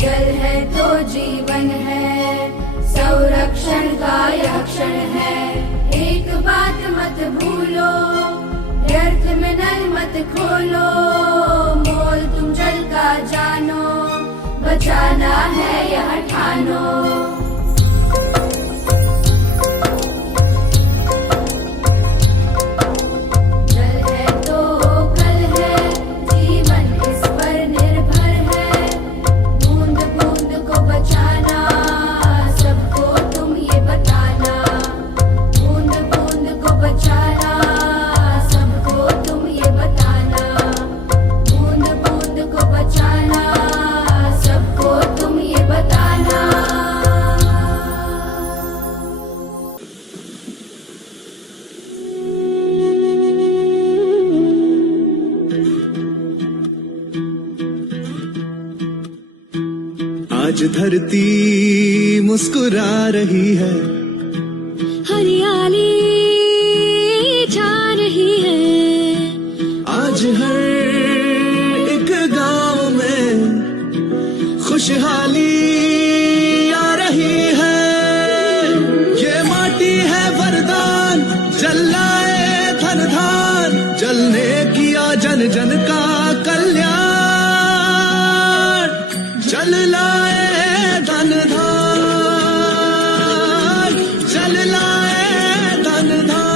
जल है तो जीवन है, संरक्षण का यह क्षण है। एक बात मत भूलो, व्यर्थ में नल मत खोलो, मोल तुम जल का जानो, बचाना है यह ठानो। आज धरती मुस्कुरा रही है, हरियाली छा रही है। आज हर एक गांव में खुशहाली आ रही है। ये माटी है वरदान, जल लाए धन धान, जल ने किया जन जन का कल्याण। जल लाए धन धान, जल लाए धन धान।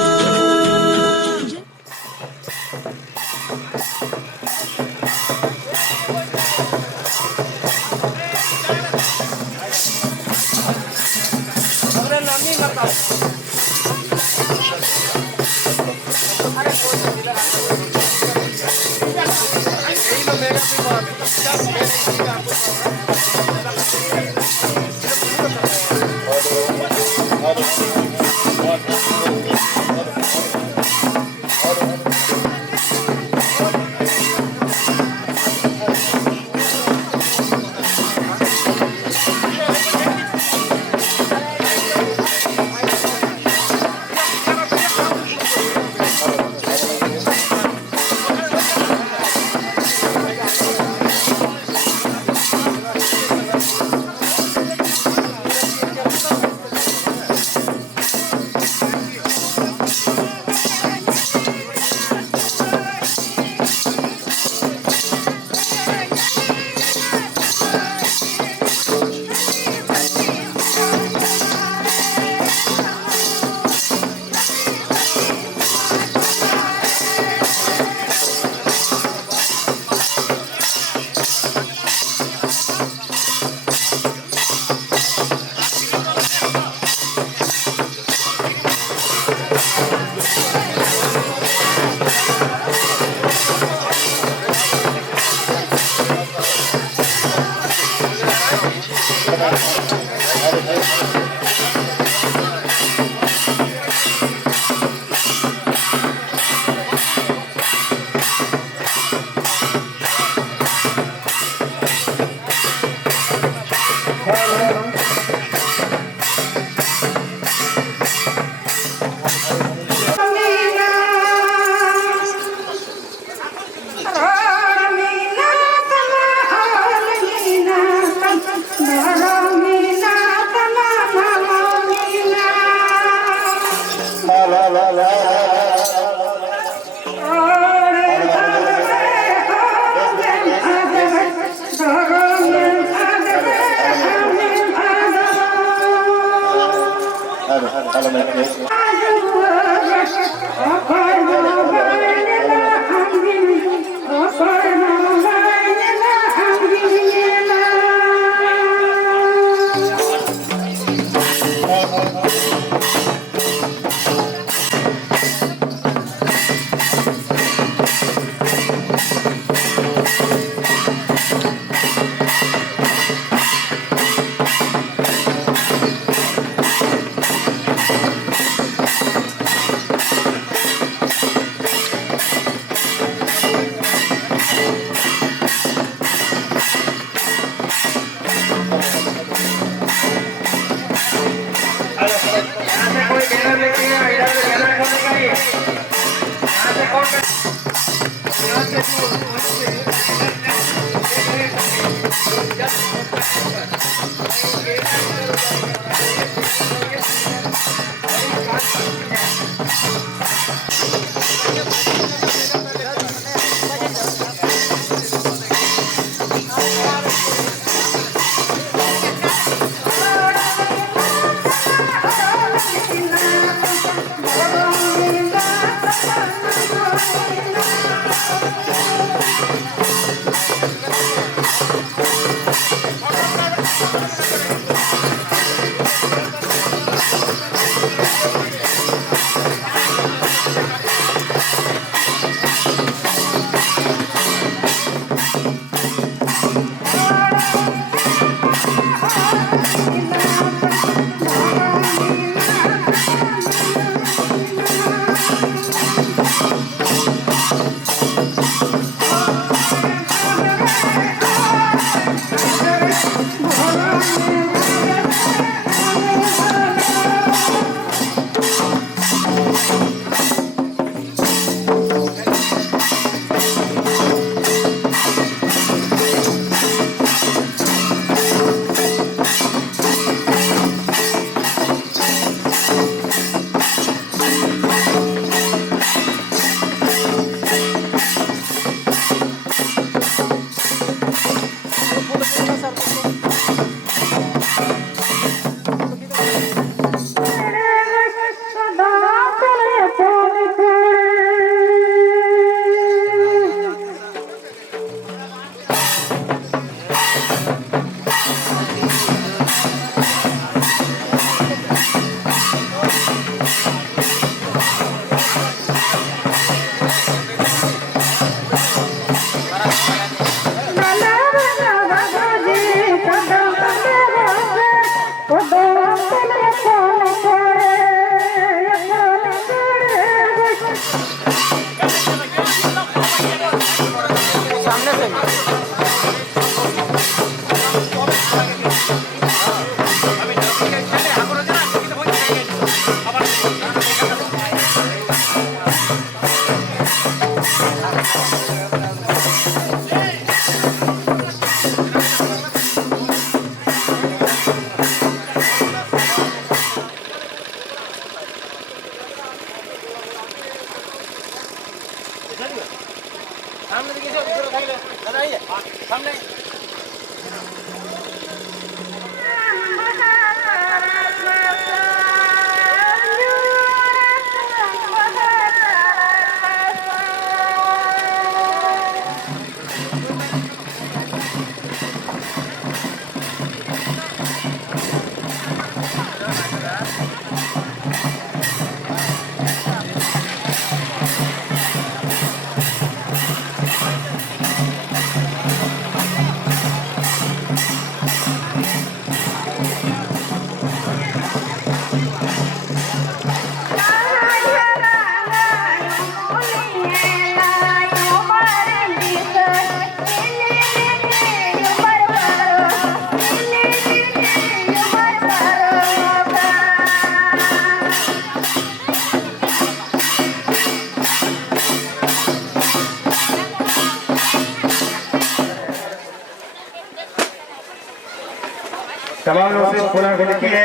तमाम लोग से पुनः विनती है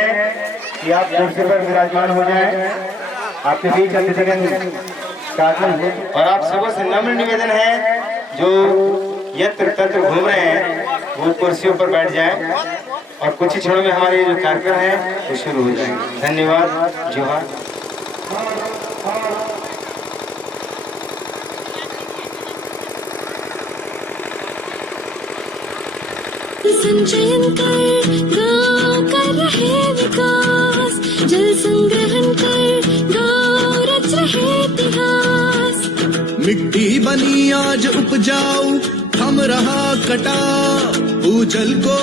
कि आप कुर्सी पर विराजमान हो जाएं। आपके बीच अतिथिगण कार्यक्रम है और आप सबों से नम्र निवेदन है जो यत्र तत्र घूम रहे हैं वो कुर्सियों पर बैठ जाएं और कुछ ही क्षणों में हमारे जो कार्यक्रम है वो शुरू हो जाएंगे। धन्यवाद। जोहार। संचयन कर गाँव कर रहे विकास, जल संग्रहण कर गाँव रच रहे इतिहास। मिट्टी बनी आज उपजाऊ थम रहा कटा, भूजल को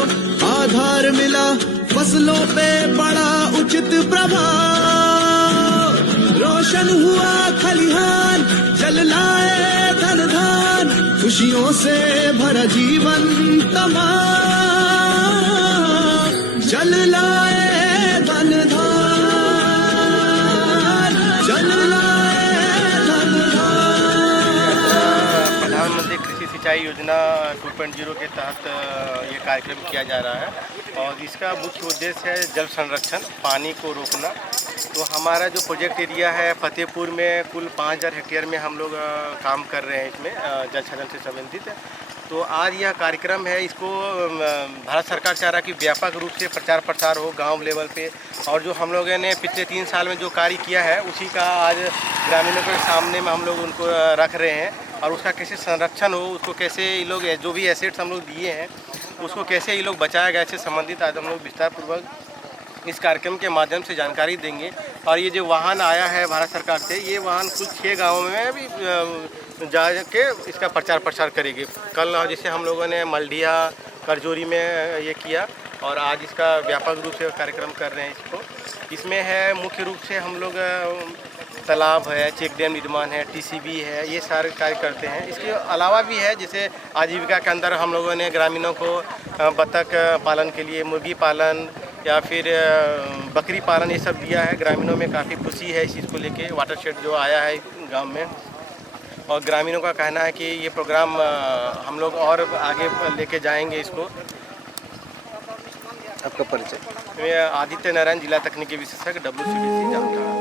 आधार मिला फसलों पे पड़ा उचित प्रभाव। रोशन हुआ खलिहान जल लाए धन धान, खुशियों से भरा जीवन तमाम। जल लाए धन धान, जल लाए धन धान। सिंचाई योजना 2.0 के तहत ये कार्यक्रम किया जा रहा है और इसका मुख्य उद्देश्य है जल संरक्षण, पानी को रोकना। तो हमारा जो प्रोजेक्ट एरिया है फतेहपुर में कुल 5000 हेक्टेयर में हम लोग काम कर रहे हैं इसमें जल संरक्षण से संबंधित। तो आज यह कार्यक्रम है, इसको भारत सरकार चाह रहा है कि व्यापक रूप से प्रचार प्रसार हो गांव लेवल पे, और जो हम लोगों ने पिछले 3 साल में जो कार्य किया है उसी का आज ग्रामीणों के सामने में हम लोग उनको रख रहे हैं और उसका कैसे संरक्षण हो, उसको कैसे ये लोग जो भी एसेट्स हम लोग दिए हैं उसको कैसे ये लोग बचाया गया, इससे संबंधित आज हम लोग विस्तारपूर्वक इस कार्यक्रम के माध्यम से जानकारी देंगे। और ये जो वाहन आया है भारत सरकार से, ये वाहन कुछ 6 गाँवों में भी जा के इसका प्रचार प्रसार करेंगे। कल जैसे हम लोगों ने मल्डिया करजोरी में ये किया और आज इसका व्यापक रूप से कार्यक्रम कर रहे हैं इसको। इसमें है मुख्य रूप से हम लोग तालाब है, चेक डैम निर्माण है, टीसीबी है, ये सारे कार्य करते हैं। इसके अलावा भी है जैसे आजीविका के अंदर हम लोगों ने ग्रामीणों को बतख पालन के लिए मुर्गी पालन या फिर बकरी पालन ये सब दिया है। ग्रामीणों में काफ़ी खुशी है इस चीज़ को लेके। वाटर शेड जो आया है गांव में और ग्रामीणों का कहना है कि ये प्रोग्राम हम लोग और आगे लेके जाएंगे इसको। आपका परिचय? मैं आदित्य नारायण, जिला तकनीकी विशेषज्ञ, WCDC जामताड़ा।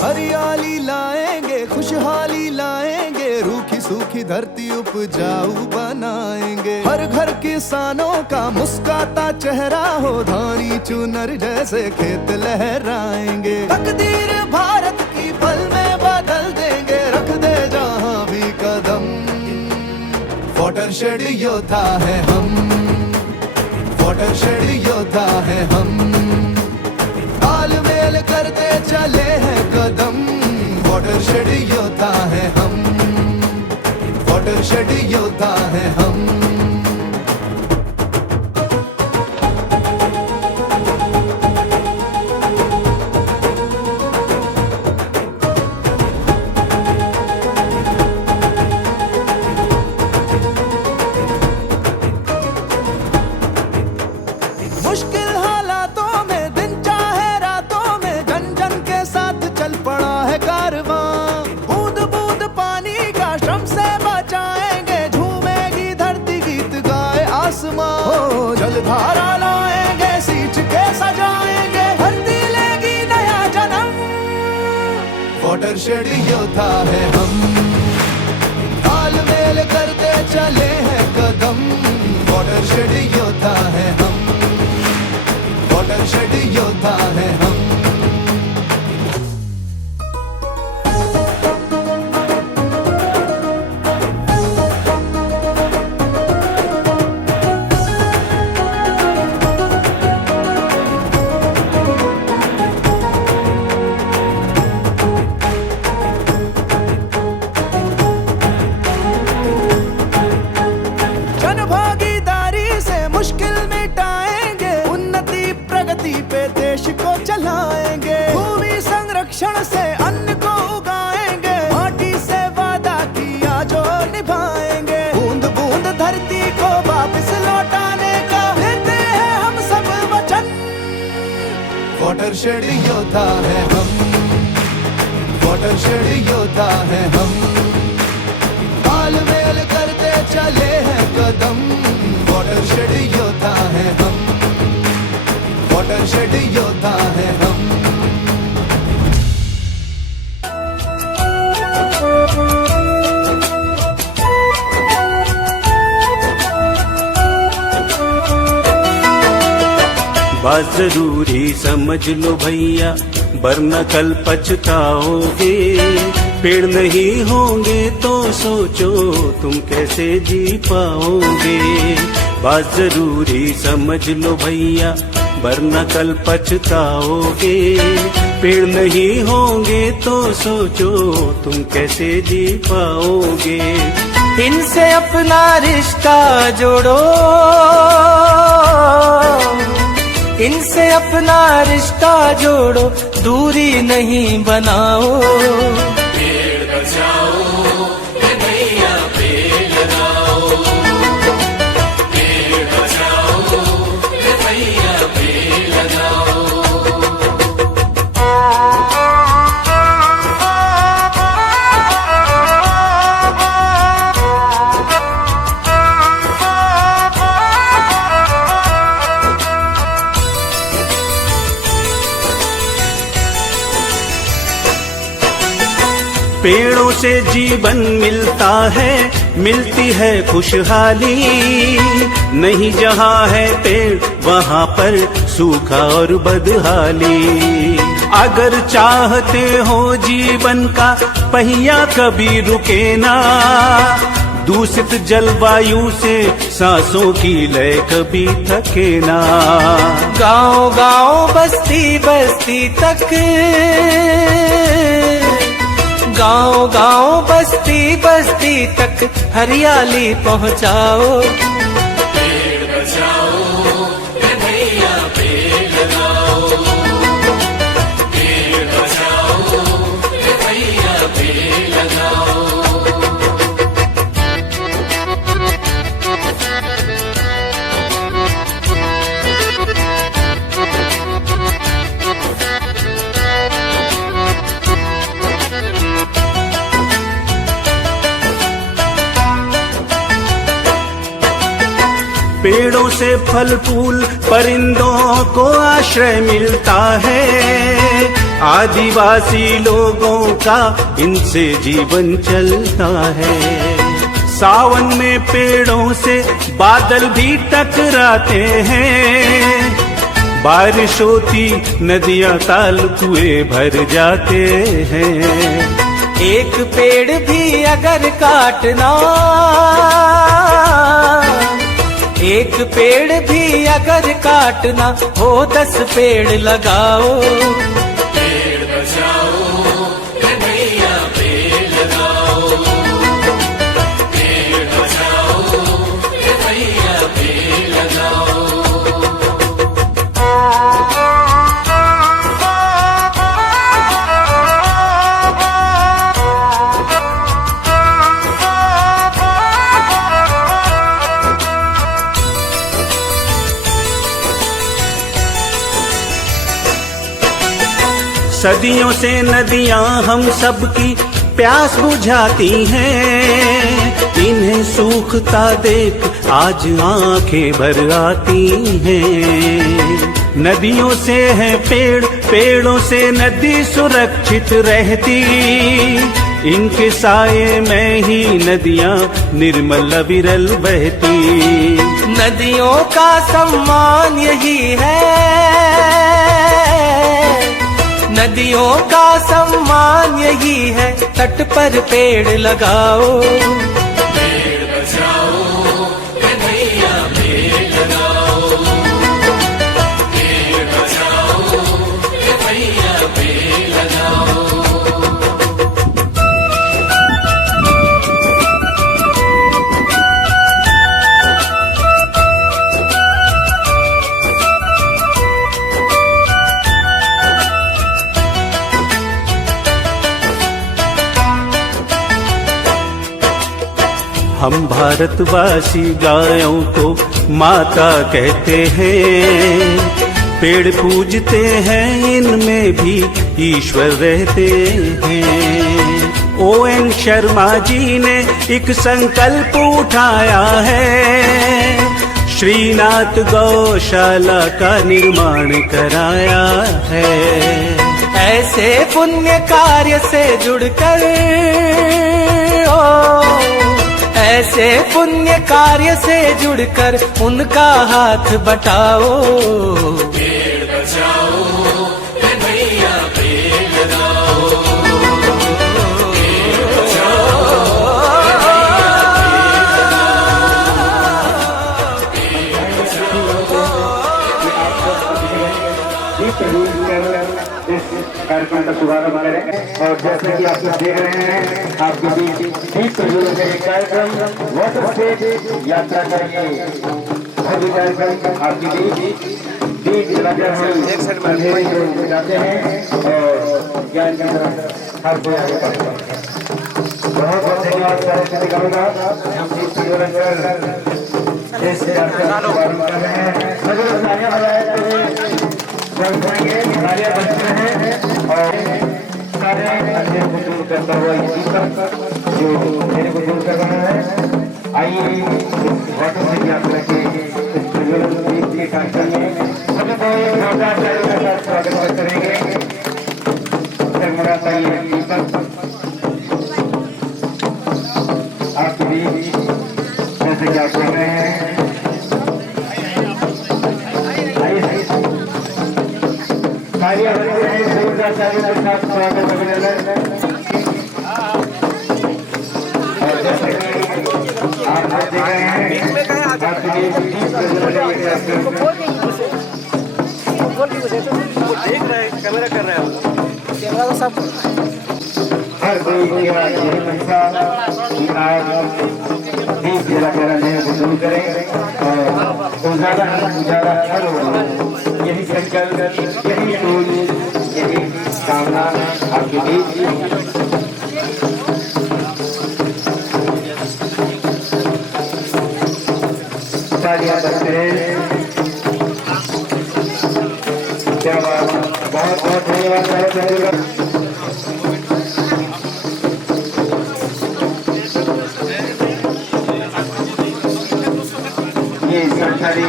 हरियाली लाएंगे, खुशहाली लाएंगे, रूखी सूखी धरती उपजाऊ बनाएंगे। हर घर किसानों का मुस्काता चेहरा हो, धानी चुनर जैसे खेत लहराएंगे। तकदीर भारत की पल में बदल देंगे, रख दे जहां भी कदम। वाटरशेड योद्धा है हम, वाटरशेड योद्धा है हम, तालमेल करते चले हैं कदम। वाटरशेड योद्धा है हम, वाटरशेड योद्धा है हम। मुश्किल हालातों में, दिन चाहे रातों में, जन जन के साथ चल पड़ा है कारवां। बूंद बूंद पानी का श्रम से बचाएंगे, झूमेगी धरती गीत गाए आसमां। हो जलधारा लाएंगे, सींच के सजाएंगे, धरती लेगी नया जन्म। वाटरशेड योद्धा है हम, तालमेल करते चले हैं कदम। वाटरशेड योद्धा है हम, वाटरशेड योद्धा है हम। जन भागीदारी से मुश्किल मिटाएंगे, उन्नति प्रगति पे देश को चलाएंगे। भूमि संरक्षण से अन्न को उगाएंगे, माटी से वादा किया जो निभाएंगे। बूंद बूंद धरती को वापस लौटाने का देते हैं हम सब वचन। वाटरशेड योद्धा है हम, वाटरशेड योद्धा है हम, तालमेल करते चले हैं कदम। वाटरशेड योद्धा है हम, वाटरशेड योद्धा है हम। बात जरूरी समझ लो भैया, वरना कल पछताओगे। पेड़ नहीं होंगे तो सोचो तुम कैसे जी पाओगे। बात जरूरी समझ लो भैया, वरना कल पछताओगे। पेड़ नहीं होंगे तो सोचो तुम कैसे जी पाओगे। इनसे अपना रिश्ता जोड़ो, इनसे अपना रिश्ता जोड़ो, दूरी नहीं बनाओ। पेड़ पेड़ों से जीवन मिलता है, मिलती है खुशहाली। नहीं जहाँ है पेड़ वहाँ पर सूखा और बदहाली। अगर चाहते हो जीवन का पहिया कभी रुके ना, दूषित जलवायु से सांसों की लय कभी थके ना। गांव गांव बस्ती बस्ती तक, गांव गांव बस्ती बस्ती तक हरियाली पहुंचाओ। पेड़ बचाओ कन्हैया पेड़ लगाओ, पेड़ बचाओ कन्हैया पेड़ लगाओ। पेड़ों से फल फूल परिंदों को आश्रय मिलता है। आदिवासी लोगों का इनसे जीवन चलता है। सावन में पेड़ों से बादल भी टकराते हैं। बारिश होती नदियां ताल कुएं भर जाते हैं। एक पेड़ भी अगर काटना, एक पेड़ भी अगर काटना हो 10 पेड़ लगाओ। पेड़ बचाओ कन्हैया पेड़ लगाओ, पेड़ बचाओ कन्हैया पेड़ लगाओ। सदियों से नदियां हम सबकी प्यास बुझाती हैं। इन्हें सूखता देख आज आंखें भर आती हैं। नदियों से है पेड़, पेड़ों से नदी सुरक्षित रहती। इनके साये में ही नदियां निर्मल अविरल बहती। नदियों का सम्मान यही है, नदियों का सम्मान यही है। तट पर पेड़ लगाओ, पेड़ बचाओ कन्हैया पेड़ लगाओ, पेड़ बचाओ कन्हैया पेड़ लगाओ। हम भारतवासी गायों को माता कहते हैं। पेड़ पूजते हैं, इनमें भी ईश्वर रहते हैं। ON शर्मा जी ने एक संकल्प उठाया है। श्रीनाथ गौशाला का निर्माण कराया है। ऐसे पुण्य कार्य से जुड़कर, ऐसे पुण्य कार्य से जुड़कर उनका हाथ बटाओ। पेड़ बचाओ कन्हैया पेड़ लगाओ, पेड़ बचाओ कार्यक्रम का शुभारंभ करें। और जैसे कि आप लोग देख रहे हैं, आपके बीच दीप प्रज्वलन का एक कार्यक्रम वाटर स्टेज यात्रा का ये भव्य कार्यक्रम आपके बीच दीप जलाकर हम अंधेरे को जाते हैं और ज्ञान की तरफ हर कोई आगे बढ़ता है। बहुत बहुत धन्यवाद सरस्वती करूँगा। हम दीप प्रज्वलन कर इस कार्यक्रम का शुभारंभ कर रहे हैं। कार्य बचते हैं और सारे अंधेरे को दूर करता हुआ इसी का जो अंधेरे को दूर कर रहा है। आइए वाटर से यात्रा के कार्यक्रम में सभी को जोरदार तालियों के साथ स्वागत करेंगे। कर्मचारियों के साथ स्वागत अभिनंदन। और जैसे कि आप लोग देख रहे हैं आपके लिए 20 देख रहे हैं, कैमरा कर रहे हैं, कैमरा तो सब हर कोई यही पैसा कि आप 20 जिला कैलेंडर को शुरू करें और उजाला हर हो। यही संकल्प, यही सोच, यही कामना आपके बीच। तालियां बजते हैं। क्या बात, बहुत बहुत धन्यवाद। ये सरकारी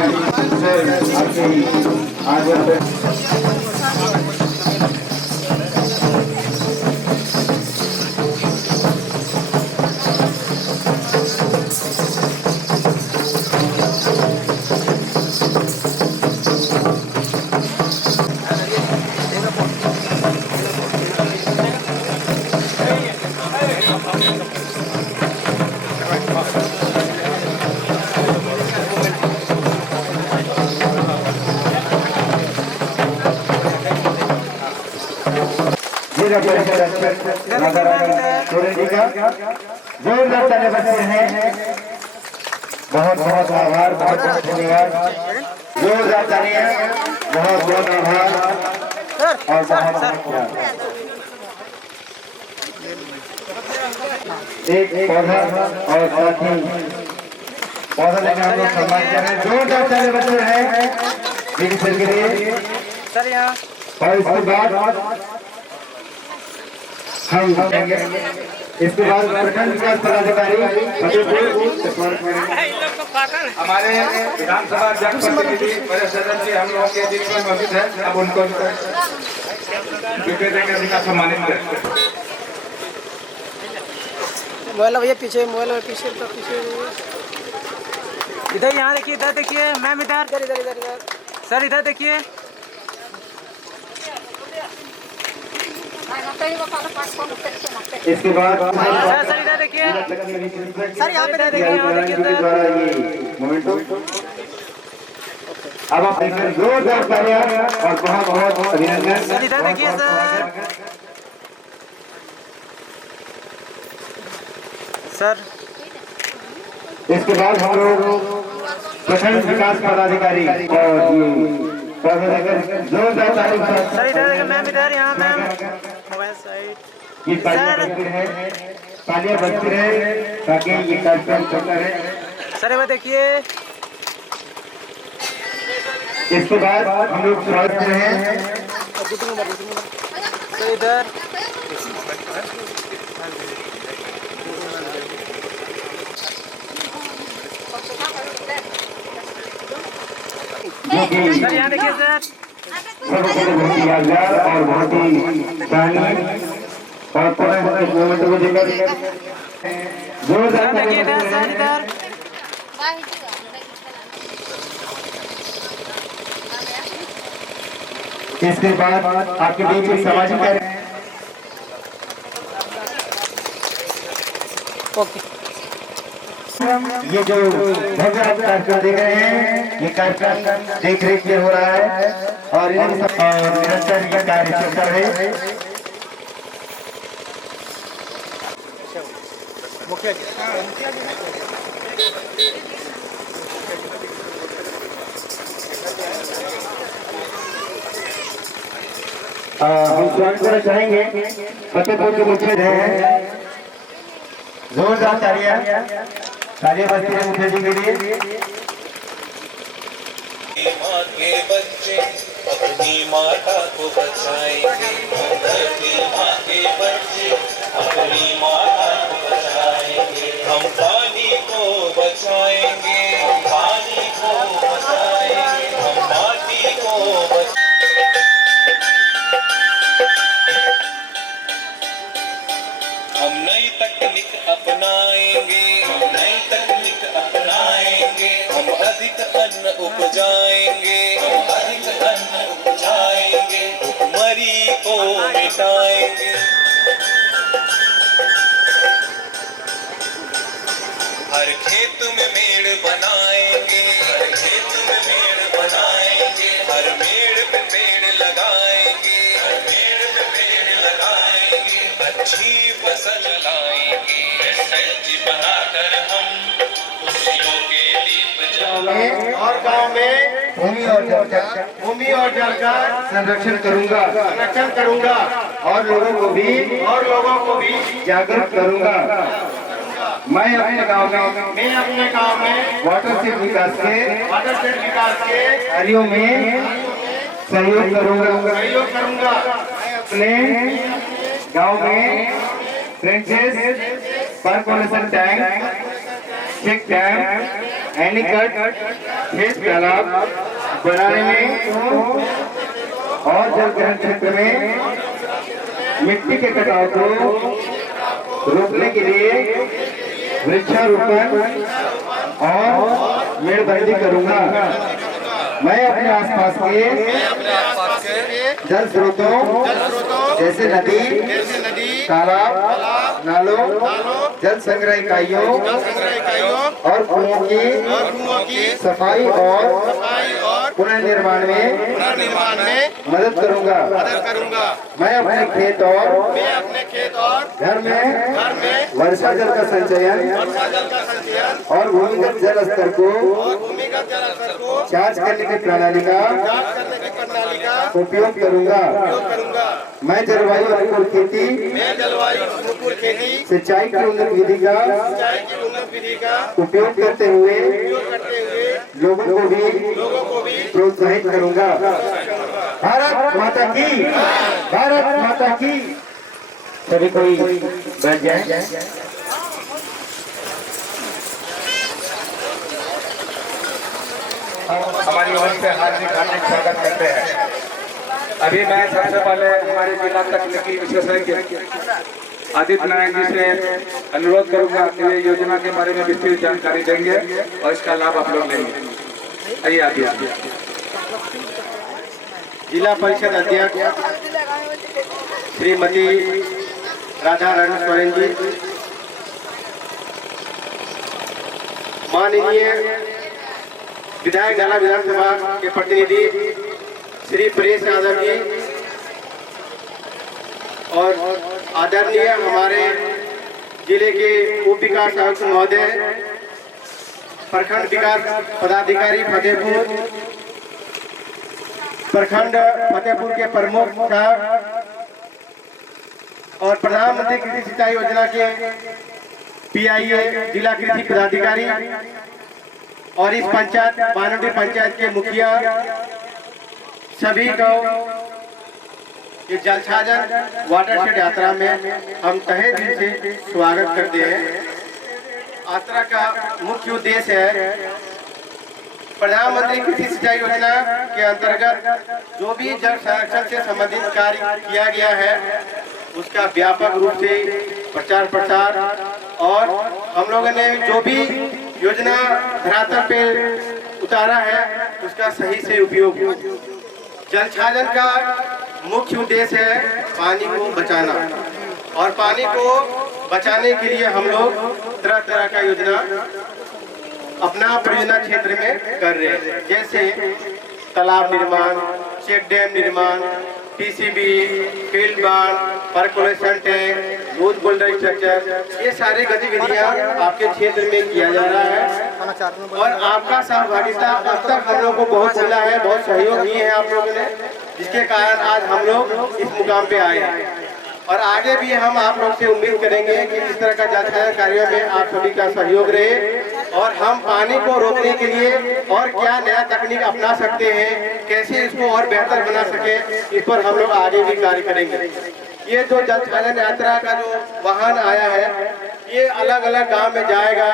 सर आपके आगे जोरदार तालियां बजती हैं। बहुत बहुत आभार, बहुत बहुत धन्यवाद। जोरदार तालियां, बहुत बहुत आभार और बहुत बहुत एक पौधा और साथ ही पौधा लेकर हम लोग सम्मान कर रहे हैं। जोरदार तालियां बज रहे हैं मेरी सर के लिए। और इसके बाद हम इसके बाद प्रखंड विकास पदाधिकारी हमारे विधानसभा अध्यक्ष बड़े सदस्य हम लोगों के बीच में मौजूद है। अब उनको सम्मानित करें। मोबाइल भैया पीछे, मोबाइल पीछे तो पीछे इधर, यहाँ देखिए, इधर देखिए मैम, इधर इधर इधर इधर सर, इधर देखिए। इसके बाद सर इधर देखिए, सर यहाँ पे देखिए, यहाँ देखिए द्वारा ये मोमेंटो अब आप देखिए। जोरदार तालियां और बहुत बहुत अभिनंदन। सर इधर देखिए सर। इसके बाद हम लोग प्रखंड विकास पदाधिकारी और ये जोरदार तालियों सर इधर देखिए मैम, इधर यहाँ मैम, मोबाइल साइड ये तालियां बजती रहे, तालियां बजती रहे ताकि ये कार्यक्रम चलता रहे। सर वो देखिए। इसके बाद हम लोग स्वागत कर रहे हैं सर इधर सर, यहाँ देखिए सर। सबसे बहुत ही यादगार और बहुत ही शानदार और पूरे मोमेंट को देखकर जोरदार देखिए इधर सर, इधर इसके बाद आपके बीच एक सामाजिक कार्य ये जो भव्य आप कार्यक्रम देख रहे हैं, ये कार्यक्रम देख रेख में हो रहा है और निरंतर ये कार्य चलता रहे। हम स्वागत करना चाहेंगे फतेहपुर के मुख्य हैं, जोरदार तालियां बजती है मुखिया जी के लिए। माँ के बच्चे अपनी माता को बचाएंगे, धरती माँ के बच्चे अपनी माता को बचाएंगे। हम पानी को बचाएंगे, पानी को बचाएंगे, हम माटी को बचाएंगे। हम नई तकनीक अपनाएंगे, नई तकनीक अपनाएंगे। हम अधिक अन्न उपजाएंगे, हम अधिक अन्न उपजाएंगे। भुखमरी को बचाएंगे। हर खेत में मेड़ बनाएंगे, हर खेत में मेड़ बनाएंगे, हर मेड़ पे पेड़ लगाएंगे, हर मेड़ पे पेड़ लगाएंगे, अच्छी फसल लाएंगे, सब्जी बनाकर हम खुशियों के दीप जलाएंगे। और गांव में भूमि और जल का संरक्षण करूंगा और लोगों को भी जागरूक करूंगा। मैं अपने गांव में वाटरशेड विकास के कार्यों में सहयोग करूंगा। अपने गांव में trenches, percolation tank, check dam, anicut, खेत तालाब बनाने में और जल ग्रहण क्षेत्र में मिट्टी के कटाव को रोकने के लिए वृक्षारोपण और मेड़बंदी करूंगा। मैं अपने आसपास के जल स्रोतों जैसे नदी, तालाब, नालों, जल संग्रह इकाइयों और कुओं की सफाई और पुनर्निर्माण में मदद करूंगा। मैं अपने खेत और घर में वर्षा जल का संचयन और भूमिगत जल स्तर को चार्ज करने की प्रणाली का उपयोग करूंगा। मैं जलवायु अनुकूल खेती, सिंचाई की उन्नत विधि का उपयोग करते हुए लोगों को भी प्रोत्साहित करूंगा। भारत माता की। सभी कोई बैठ जाए। हमारी ओर से हार्दिक स्वागत करते हैं। अभी मैं सबसे पहले हमारे जिला तकनीकी विशेषज्ञ आदित्य नायक जी से अनुरोध करूंगा कि वे योजना के बारे में विस्तृत जानकारी देंगे और इसका लाभ आप लोग लेंगे। आइए आइए। जिला परिषद अध्यक्ष श्रीमती राधा रानी सोरेन जी, माननीय विधायक नाला विधानसभा के प्रतिनिधि श्री परेश यादव जी और आदरणीय हमारे जिले के उप विकास आयुक्त महोदय, प्रखंड विकास पदाधिकारी फतेहपुर, प्रखंड फतेहपुर के प्रमुख साहब और प्रधानमंत्री कृषि सिंचाई योजना के PIA जिला कृषि पदाधिकारी और इस पंचायत बानवडी पंचायत के मुखिया, सभी को ये जल छाजन वाटरशेड यात्रा में हम तहे दिल से स्वागत करते हैं। यात्रा का मुख्य उद्देश्य है प्रधानमंत्री कृषि सिंचाई योजना के अंतर्गत जो भी जल संरक्षण से संबंधित कार्य किया गया है उसका व्यापक रूप से प्रचार प्रसार और हम लोगों ने जो भी योजना धरातल पे उतारा है उसका सही से उपयोग। जल छाजन का मुख्य उद्देश्य है पानी को बचाना और पानी को बचाने के लिए हम लोग तरह तरह का योजना अपना परियोजना क्षेत्र में कर रहे हैं, जैसे तालाब निर्माण, चेक डैम निर्माण, PCB, फील्ड बांध, परकोलेशन टैंक, दूध गोल्डन स्ट्रक्चर, ये सारी गतिविधियां आपके क्षेत्र में किया जा रहा है और आपका सहभागिता अब तक हम लोग को बहुत मिला है, बहुत सहयोग किए हैं आप लोगों ने, जिसके कारण आज हम लोग इस मुकाम पे आए हैं और आगे भी हम आप लोग से उम्मीद करेंगे कि इस तरह का जल छाजन कार्यों में आप सभी का सहयोग रहे और हम पानी को रोकने के लिए और क्या नया तकनीक अपना सकते हैं, कैसे इसको और बेहतर बना सके, इस पर हम लोग आगे भी कार्य करेंगे। ये जो जल छाजन यात्रा का जो वाहन आया है ये अलग अलग गांव में जाएगा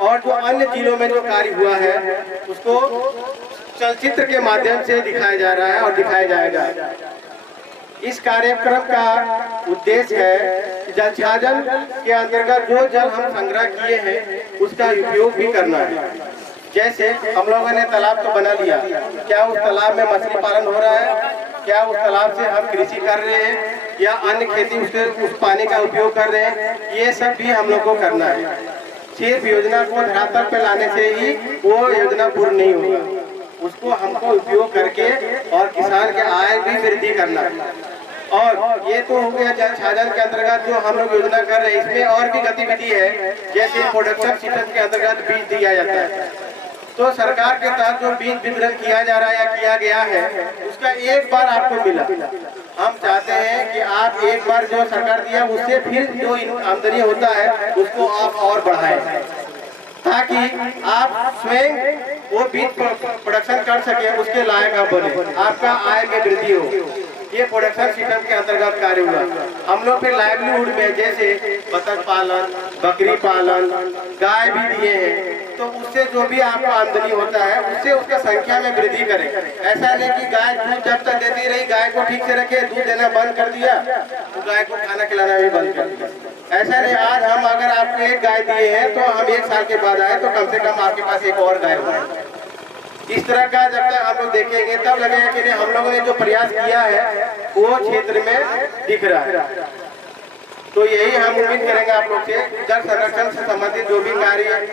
और जो अन्य जिलों में जो कार्य हुआ है उसको चलचित्र के माध्यम से दिखाया जा रहा है और दिखाया जाएगा। इस कार्यक्रम का उद्देश्य है कि जल छाजन के अंतर्गत जो जल हम संग्रह किए हैं उसका उपयोग भी करना है। जैसे हम लोगों ने तालाब तो बना लिया, क्या उस तालाब में मछली पालन हो रहा है, क्या उस तालाब से हम कृषि कर रहे हैं, या अन्य खेती उसके उस पानी का उपयोग कर रहे हैं, ये सब भी हम लोग को करना है। सिर्फ योजना को धरातल पे लाने से ही वो योजना पूर्ण नहीं होगा, उसको हमको उपयोग करके और किसान के आय भी वृद्धि करना है। और ये तो हो गया जल छाजन के अंतर्गत जो हम लोग योजना कर रहे हैं, इसमें और भी गतिविधि है, जैसे प्रोडक्शन सिस्टम के अंतर्गत बीज दिया जाता है। तो सरकार के तहत जो बीज वितरण किया जा रहा है या किया गया है, उसका एक बार आपको मिला। हम चाहते हैं कि आप एक बार जो सरकार दिया उससे फिर जो आमदनी होता है उसको आप और बढ़ाएं, ताकि आप स्वयं वो बीज प्रोडक्शन कर सके, उसके लायक आप बने, आपका आय में वृद्धि हो। ये प्रोडक्शन सिस्टम के अंतर्गत कार्य हुआ। हम लोग फिर लाइवलीहुड में जैसे बतख पालन, बकरी पालन, गाय भी दिए हैं, तो उससे जो भी आपको आमदनी होता है उससे उसका संख्या में वृद्धि करें। ऐसा नहीं कि गाय दूध जब तक देती रही, गाय को ठीक से रखे, दूध देना बंद कर दिया तो गाय को खाना खिलाना भी बंद कर दिया। ऐसा नहीं, आज हम अगर आपको एक गाय दिए हैं तो हम 1 साल के बाद आए तो कम से कम आपके पास एक और गाय हो। इस तरह का जब तक हम लोग देखेंगे तब लगेगा कि नहीं, हम लोगों ने जो प्रयास किया है वो क्षेत्र में दिख रहा है। तो यही हम उम्मीद करेंगे आप लोग से, जल संरक्षण से संबंधित जो भी कार्य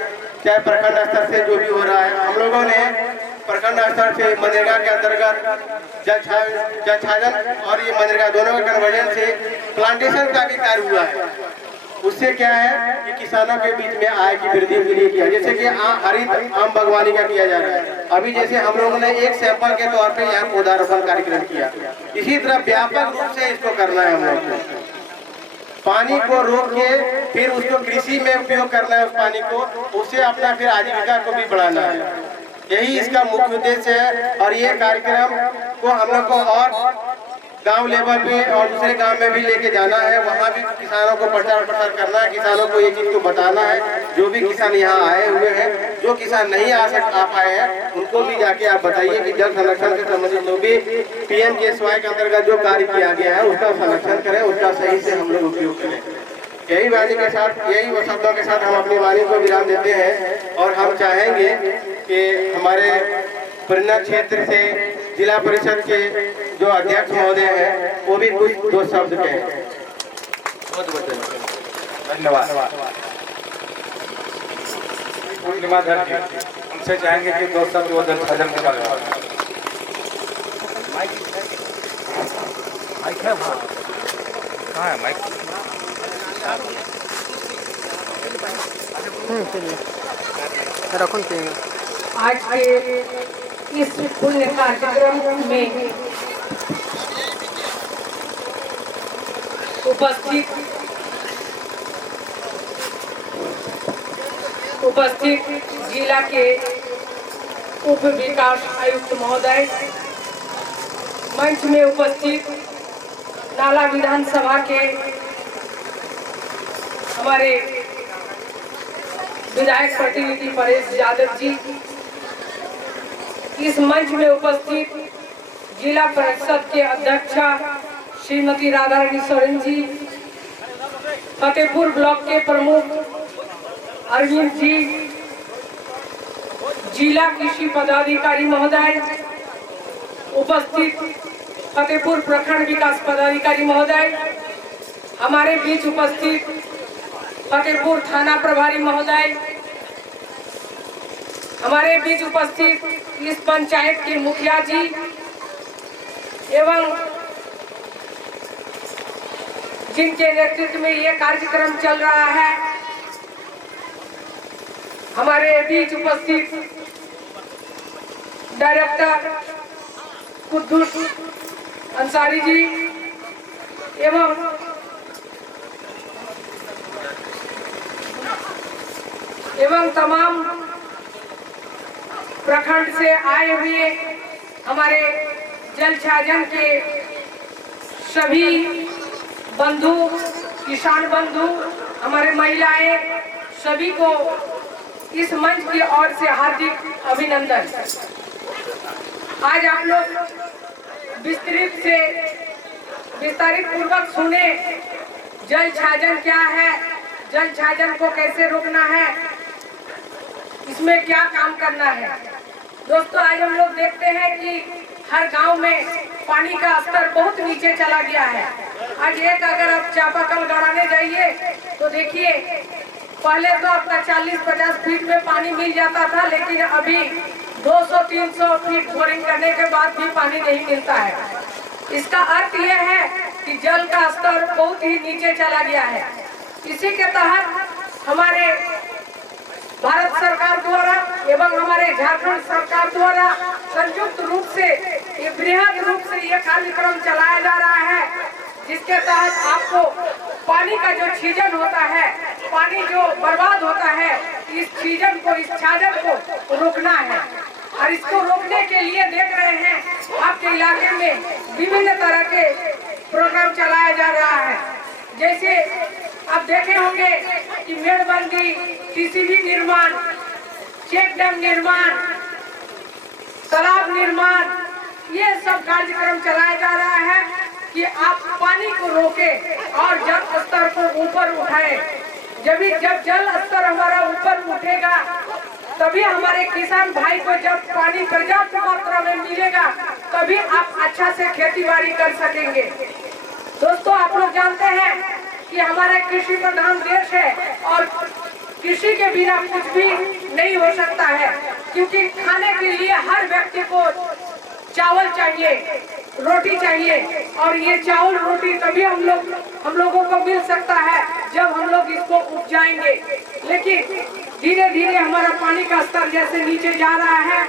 चाहे प्रखंड स्तर से जो भी हो रहा है, हम लोगों ने प्रखंड स्तर से मनरेगा के अंतर्गत जल छाजन और ये मनरेगा दोनों के कन्वर्जन से प्लांटेशन का भी कार्य हुआ है। उससे क्या है कि किसानों के बीच में आय की वृद्धि के लिए किया, जैसे कि हरित आम बागवानी का किया जा रहा है। अभी जैसे हम लोगों ने एक सैंपल के तौर पे यहाँ पौधारोपण कार्यक्रम किया, इसी तरह व्यापक रूप से इसको करना है। हम लोग को पानी को रोक के फिर उसको कृषि में उपयोग करना है, उस पानी को, उससे अपना फिर आजीविका को भी बढ़ाना है। यही इसका मुख्य उद्देश्य है। और ये कार्यक्रम को हम लोग को और गांव लेवल पे और दूसरे गांव में भी लेके जाना है, वहाँ भी किसानों को प्रचार प्रसार करना है, किसानों को ये चीज को बताना है। जो भी किसान यहाँ आए हुए हैं, जो किसान नहीं आ पाए हैं, उनको भी जाके आप बताइए कि जल संरक्षण से संबंधित जो भी PM-KSY के अंतर्गत जो कार्य किया गया है उसका संरक्षण करें, उसका सही से हम लोग उपयोग करें। यही वाणी के साथ, यही शब्दों के साथ हम अपनी वाणी को विराम देते हैं। और हम चाहेंगे कि हमारे परिणत क्षेत्र से जिला परिषद के जो अध्यक्ष महोदय हैं वो भी कुछ 2 शब्द कहें। बहुत बहुत धन्यवाद। पूर्णिमाधर जी हमसे चाहेंगे कि 2 शब्द वो जल छाजन के बारे में। माइक है वहाँ, कहाँ है माइक? आज के इस पुण्य कार्यक्रम में उपस्थित जिला के उप विकास आयुक्त महोदय, मंच में उपस्थित नाला विधानसभा के हमारे विधायक प्रतिनिधि परेश यादव जी, इस मंच में उपस्थित जिला परिषद के अध्यक्षा श्रीमती राधा रानी सोरेन जी, फतेहपुर ब्लॉक के प्रमुख अरविंद जी, जिला कृषि पदाधिकारी महोदय, उपस्थित फतेहपुर प्रखंड विकास पदाधिकारी महोदय, हमारे बीच उपस्थित फतेहपुर थाना प्रभारी महोदय, हमारे बीच उपस्थित इस पंचायत के मुखिया जी एवं जिनके नेतृत्व में ये कार्यक्रम चल रहा है, हमारे बीच उपस्थित डायरेक्टर कुद्दूस अंसारी जी एवं तमाम प्रखंड से आए हुए हमारे जल छाजन के सभी बंधु, किसान बंधु, हमारे महिलाएं, सभी को इस मंच की ओर से हार्दिक अभिनंदन। आज आप लोग विस्तारित पूर्वक सुने जल छाजन क्या है, जल छाजन को कैसे रोकना है, इसमें क्या काम करना है। दोस्तों, आज हम लोग देखते हैं कि हर गांव में पानी का स्तर बहुत नीचे चला गया है। आज एक अगर आप चापाकल गड़ाने जाइए तो देखिए पहले तो अपना 40-50 फीट में पानी मिल जाता था, लेकिन अभी 200-300 फीट बोरिंग करने के बाद भी पानी नहीं मिलता है। इसका अर्थ यह है कि जल का स्तर बहुत ही नीचे चला गया है। इसी के तहत हमारे भारत सरकार द्वारा एवं हमारे झारखंड सरकार द्वारा संयुक्त रूप से ये बृहद रूप से ये कार्यक्रम चलाया जा रहा है, जिसके तहत आपको पानी का जो छीजन होता है, पानी जो बर्बाद होता है, इस छीजन को, इस छाजन को रोकना है। और इसको रोकने के लिए देख रहे हैं आपके इलाके में विभिन्न तरह के प्रोग्राम चलाया जा रहा है। जैसे आप देखे होंगे कि मेड़बंदी, टीसीबी निर्माण, चेक डैम निर्माण, तालाब निर्माण, ये सब कार्यक्रम चलाया जा रहा है कि आप पानी को रोके और जल स्तर को ऊपर उठाएं। जब जल स्तर हमारा ऊपर उठेगा तभी हमारे किसान भाई को जब पानी पर्याप्त मात्रा में मिलेगा तभी आप अच्छा से खेती बाड़ी कर सकेंगे। दोस्तों, आप लोग जानते हैं कि हमारा कृषि प्रधान देश है और कृषि के बिना कुछ भी नहीं हो सकता है, क्योंकि खाने के लिए हर व्यक्ति को चावल चाहिए, रोटी चाहिए, और ये चावल रोटी तभी हम लोगों को मिल सकता है जब हम लोग इसको उपजाएंगे। लेकिन धीरे धीरे हमारा पानी का स्तर जैसे नीचे जा रहा है,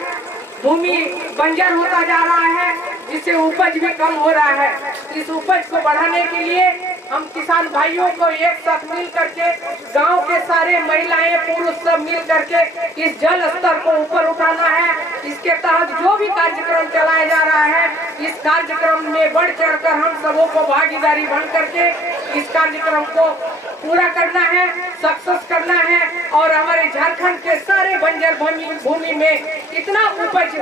भूमि बंजर होता जा रहा है, जिससे उपज भी कम हो रहा है। इस उपज को बढ़ाने के लिए हम किसान भाइयों को एक साथ मिल करके, गांव के सारे महिलाएं पुरुष सब मिल करके इस जल स्तर को ऊपर उठाना है। इसके तहत जो भी कार्यक्रम चलाया जा रहा है, इस कार्यक्रम में बढ़ चढ़कर हम सबों को भागीदारी बन करके इस कार्यक्रम को पूरा करना है, सक्सेस करना है और हमारे झारखंड के सारे बंजर भूमि में इतना उपज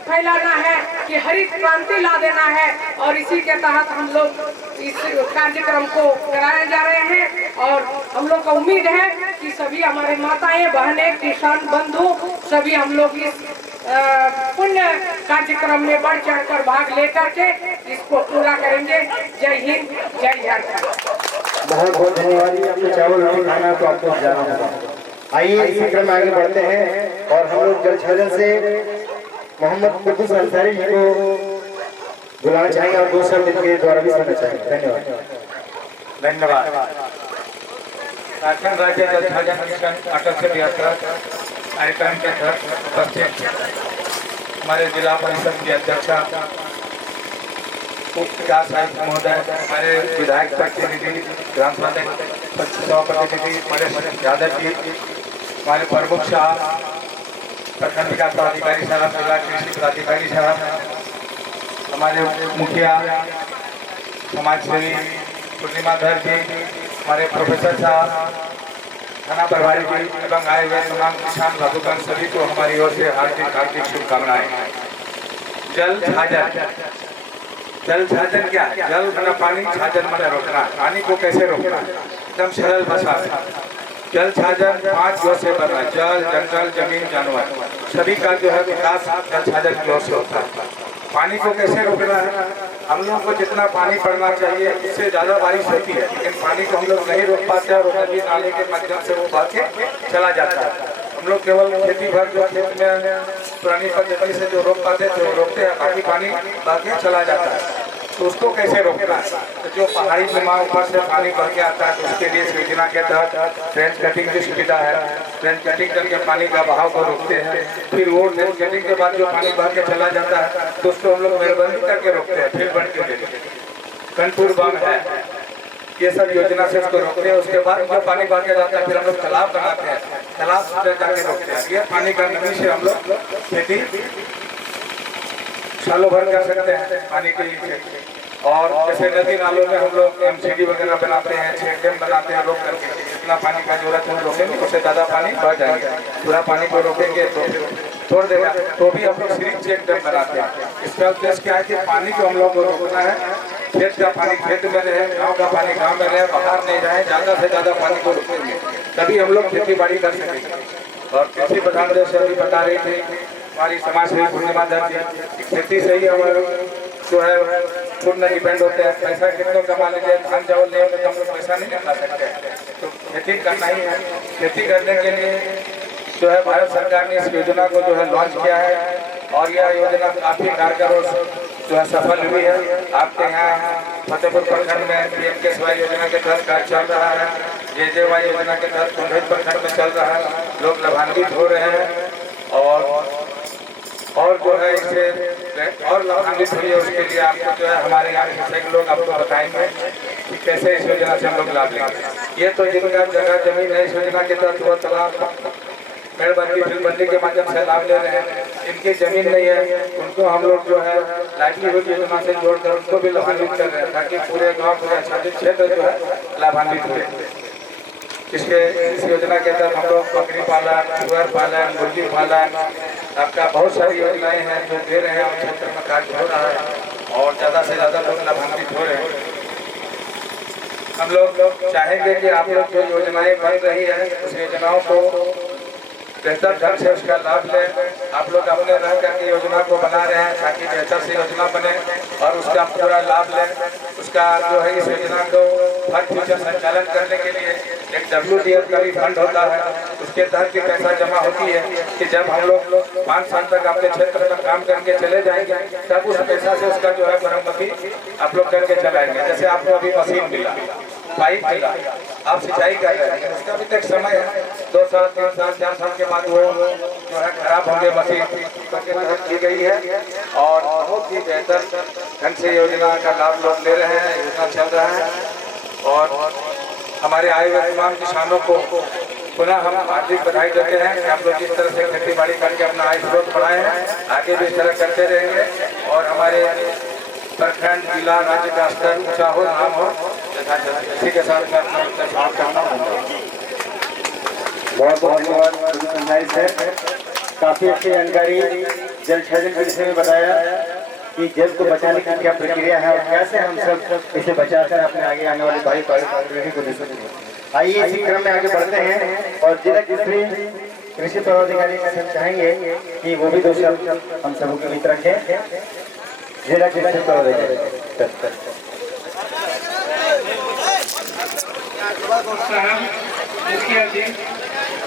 फैलाना है कि हरित क्रांति ला देना है। और इसी के तहत हम लोग इस कार्यक्रम को कराए जा रहे हैं और हम लोग को उम्मीद है कि सभी हमारे माताएं, बहनें, किसान बंधु सभी हम लोग इस पुण्य कार्यक्रम में बढ़ चढ़कर भाग लेकर के इसको पूरा करेंगे। जय हिंद, जय झारखंड। बहुत बहुत धन्यवाद जी। आपको चावल रोटी खाना तो आपको जाना होगा। आइए इसी क्रम में आगे बढ़ते हैं और हम लोग जल छाजन से मोहम्मद कुद्दूस अंसारी जी को बुलाना चाहेंगे और दो शब्द इनके द्वारा भी सुनना चाहेंगे। धन्यवाद। धन्यवाद। झारखंड राज्य जल छाजन मिशन अटल से 72 कार्यक्रम के तहत उपस्थित हमारे जिला परिषद की अध्यक्षा उप विकास आयुक्त महोदय, हमारे विधायक प्रतिनिधि, ग्राम सभा प्रतिनिधि परेश यादव जी, हमारे प्रमुख साहब, प्रखंड विकास पदाधिकारी साहब, जिला कृषि पदाधिकारी साहब, हमारे मुखिया समाज सेवी पूर्णिमा धर जी, हमारे प्रोफेसर साहब, थाना प्रभारी जी एवं आए हुए तमाम किसान भाइयों सभी को हमारी ओर से हार्दिक शुभकामनाएं। जल छाजन क्या है? जल मतलब पानी, छाजन मतलब रोकना। पानी को कैसे रोकना? एकदम सरल भाषा में जल छाजन 5 गो से बना, जल, जंगल, जमीन, जानवर सभी का जो है विकास जल छाजन की ओर से होता है। पानी को कैसे रोकना है? हम लोगों को जितना पानी पड़ना चाहिए इससे ज्यादा बारिश होती है, लेकिन पानी को हम लोग नहीं रोक पाते और नदी नाले के माध्यम से वो बह के चला जाता है। हम लोग केवल खेती भर जो खेत में पुरानी पद्धति से जो रोक पाते थे वो रोकते हैं, बाकी पानी बह के चला जाता है। तो उसको कैसे रोकना है? तो जो पहाड़ी जमा ऊपर से पानी बह के आता है तो उसके लिए इस योजना के तहत ट्रेंच कटिंग की सुविधा है। ट्रेंच कटिंग करके पानी का बहाव को रोकते हैं। फिर वो ट्रेंच कटिंग के बाद जो पानी बह के चला जाता है तो उसको हम लोग मेहरबानी करके रोकते हैं, फिर बन के देते हैं। कनपुर बांध है, ये सब योजना से उसको रोकते हैं। उसके बाद जो पानी बह के जाता है फिर हम लोग तालाब बनाते हैं, तालाब से जाके रोकते हैं। ये पानी का नमी से हम लोग खेती सालों भर कर सकते हैं पानी के लिए। और जैसे नदी नालों में हम लोग एमसीडी वगैरह बनाते हैं, चेक डैम बनाते हैं, रोक करके जितना पानी का जरूरत है रोकेंगे, उससे ज़्यादा पानी बढ़ जाएगा। पूरा पानी को रोकेंगे तो छोड़ देगा, तो भी हम लोग सिर्फ चेक डैम बनाते हैं। इसका उद्देश्य क्या है कि पानी को हम लोग को रोकना है। खेत का पानी खेत में रहे, गाँव का पानी गाँव में रहे, बाहर नहीं जाए, ज़्यादा से ज़्यादा पानी को रोकेंगे तभी हम लोग खेती बाड़ी कर सकेंगे। और कृषि प्रधान देश अभी बता रहे थे हमारी समाज सेवी पूर्णिमा दर जी, खेती से ही हमारे जो है पूर्ण डिपेंड होते हैं। पैसा कितना कमा लीजिए, धान चावल नहीं होगा तो हम लोग पैसा नहीं कमा सकते हैं। तो खेती करना ही है। खेती करने के लिए जो है भारत सरकार ने इस योजना को जो है लॉन्च किया है और यह योजना काफी कारगर और जो है सफल हुई है। आपके यहाँ फतेहपुर प्रखंड में पीएम योजना के तहत कार्य चल रहा है, JJY योजना के तहत कुंभेज प्रखंड में चल रहा है, लोग लाभान्वित हो रहे हैं और जो है इससे और लाभान्वित हुई है। उसके लिए आपको जो है हमारे यहाँ के लोग आपको बताएंगे कि कैसे इस योजना से हम लोग लाभ लेंगे। ये तो जिनका जगह जमीन है इस योजना के तहत वो तालाब मेड़बंदी फिल्मबंदी के माध्यम से लाभ ले रहे हैं। इनकी जमीन नहीं है उनको हम लोग जो है लाइवलीहुड योजना से जोड़कर उनको भी लाभान्वित कर रहे हैं ताकि पूरे गांव पूरे आच्छादित क्षेत्र जो है लाभान्वित हुए। इस योजना के तहत हम लोग बकरी पालन, सुअर पालन, मुर्गी पालन, आपका बहुत सारी योजनाएं हैं जो दे रहे हैं और क्षेत्र में कार्य हो रहा है और ज़्यादा से ज़्यादा लोग लाभान्वित हो रहे हैं। हम लोग चाहेंगे कि आप लोग जो योजनाएं बन रही है उस योजनाओं को बेहतर ढंग से उसका लाभ लें। आप लोग अपने रह करके योजना को बना रहे हैं ताकि बेहतर से योजना बने और उसका पूरा लाभ लें। उसका जो है इस योजना को हर फ्यूचर संचालन करने के लिए एक WDF का भी फंड होता है, उसके तहत भी पैसा जमा होती है कि जब हम लोग 5 साल तक अपने क्षेत्र में काम करके चले जाएंगे तब उस पैसा से उसका जो है मरम्मती आप लोग करके चलाएंगे। जैसे आपको अभी मशीन मिला, पाइप मिला, आप सिंचाई कर रहे हैं, उसका भी तक समय है 2 साल 3 साल 4 साल के बाद वो जो है खराब होंगे। मशीन की गई है और बहुत ही बेहतर ढंग से योजना का लाभ लोग ले रहे हैं, योजना चल रहा है और हमारे आए हुए तमाम किसानों को पुनः हम हार्दिक बधाई देते हैं कि आप लोग इस तरह से खेती बाड़ी करके अपना आय स्रोत बढ़ाए हैं, आगे भी इस तरह करते रहेंगे और हमारे प्रखंड जिला राज्य का स्तर ऊंचा हो, नाम हो। इसी के साथ मैं अपना समाप्त करता हूँ। बहुत बहुत धन्यवाद। काफी अच्छी जानकारी जल छाजन के विषय में बताया कि जल को बचाने की क्या प्रक्रिया है और कैसे हम सब इसे बचाकर अपने आगे आने वाली भाई पीढ़ी को दे सकते हैं। आइए इसी क्रम में आगे बढ़ते हैं और जिला कृषि पदाधिकारी से चाहेंगे कि वो भी 2 शब्द हम सबों के बीच रखें। जिला कृषि पदाधिकारी मुखिया जी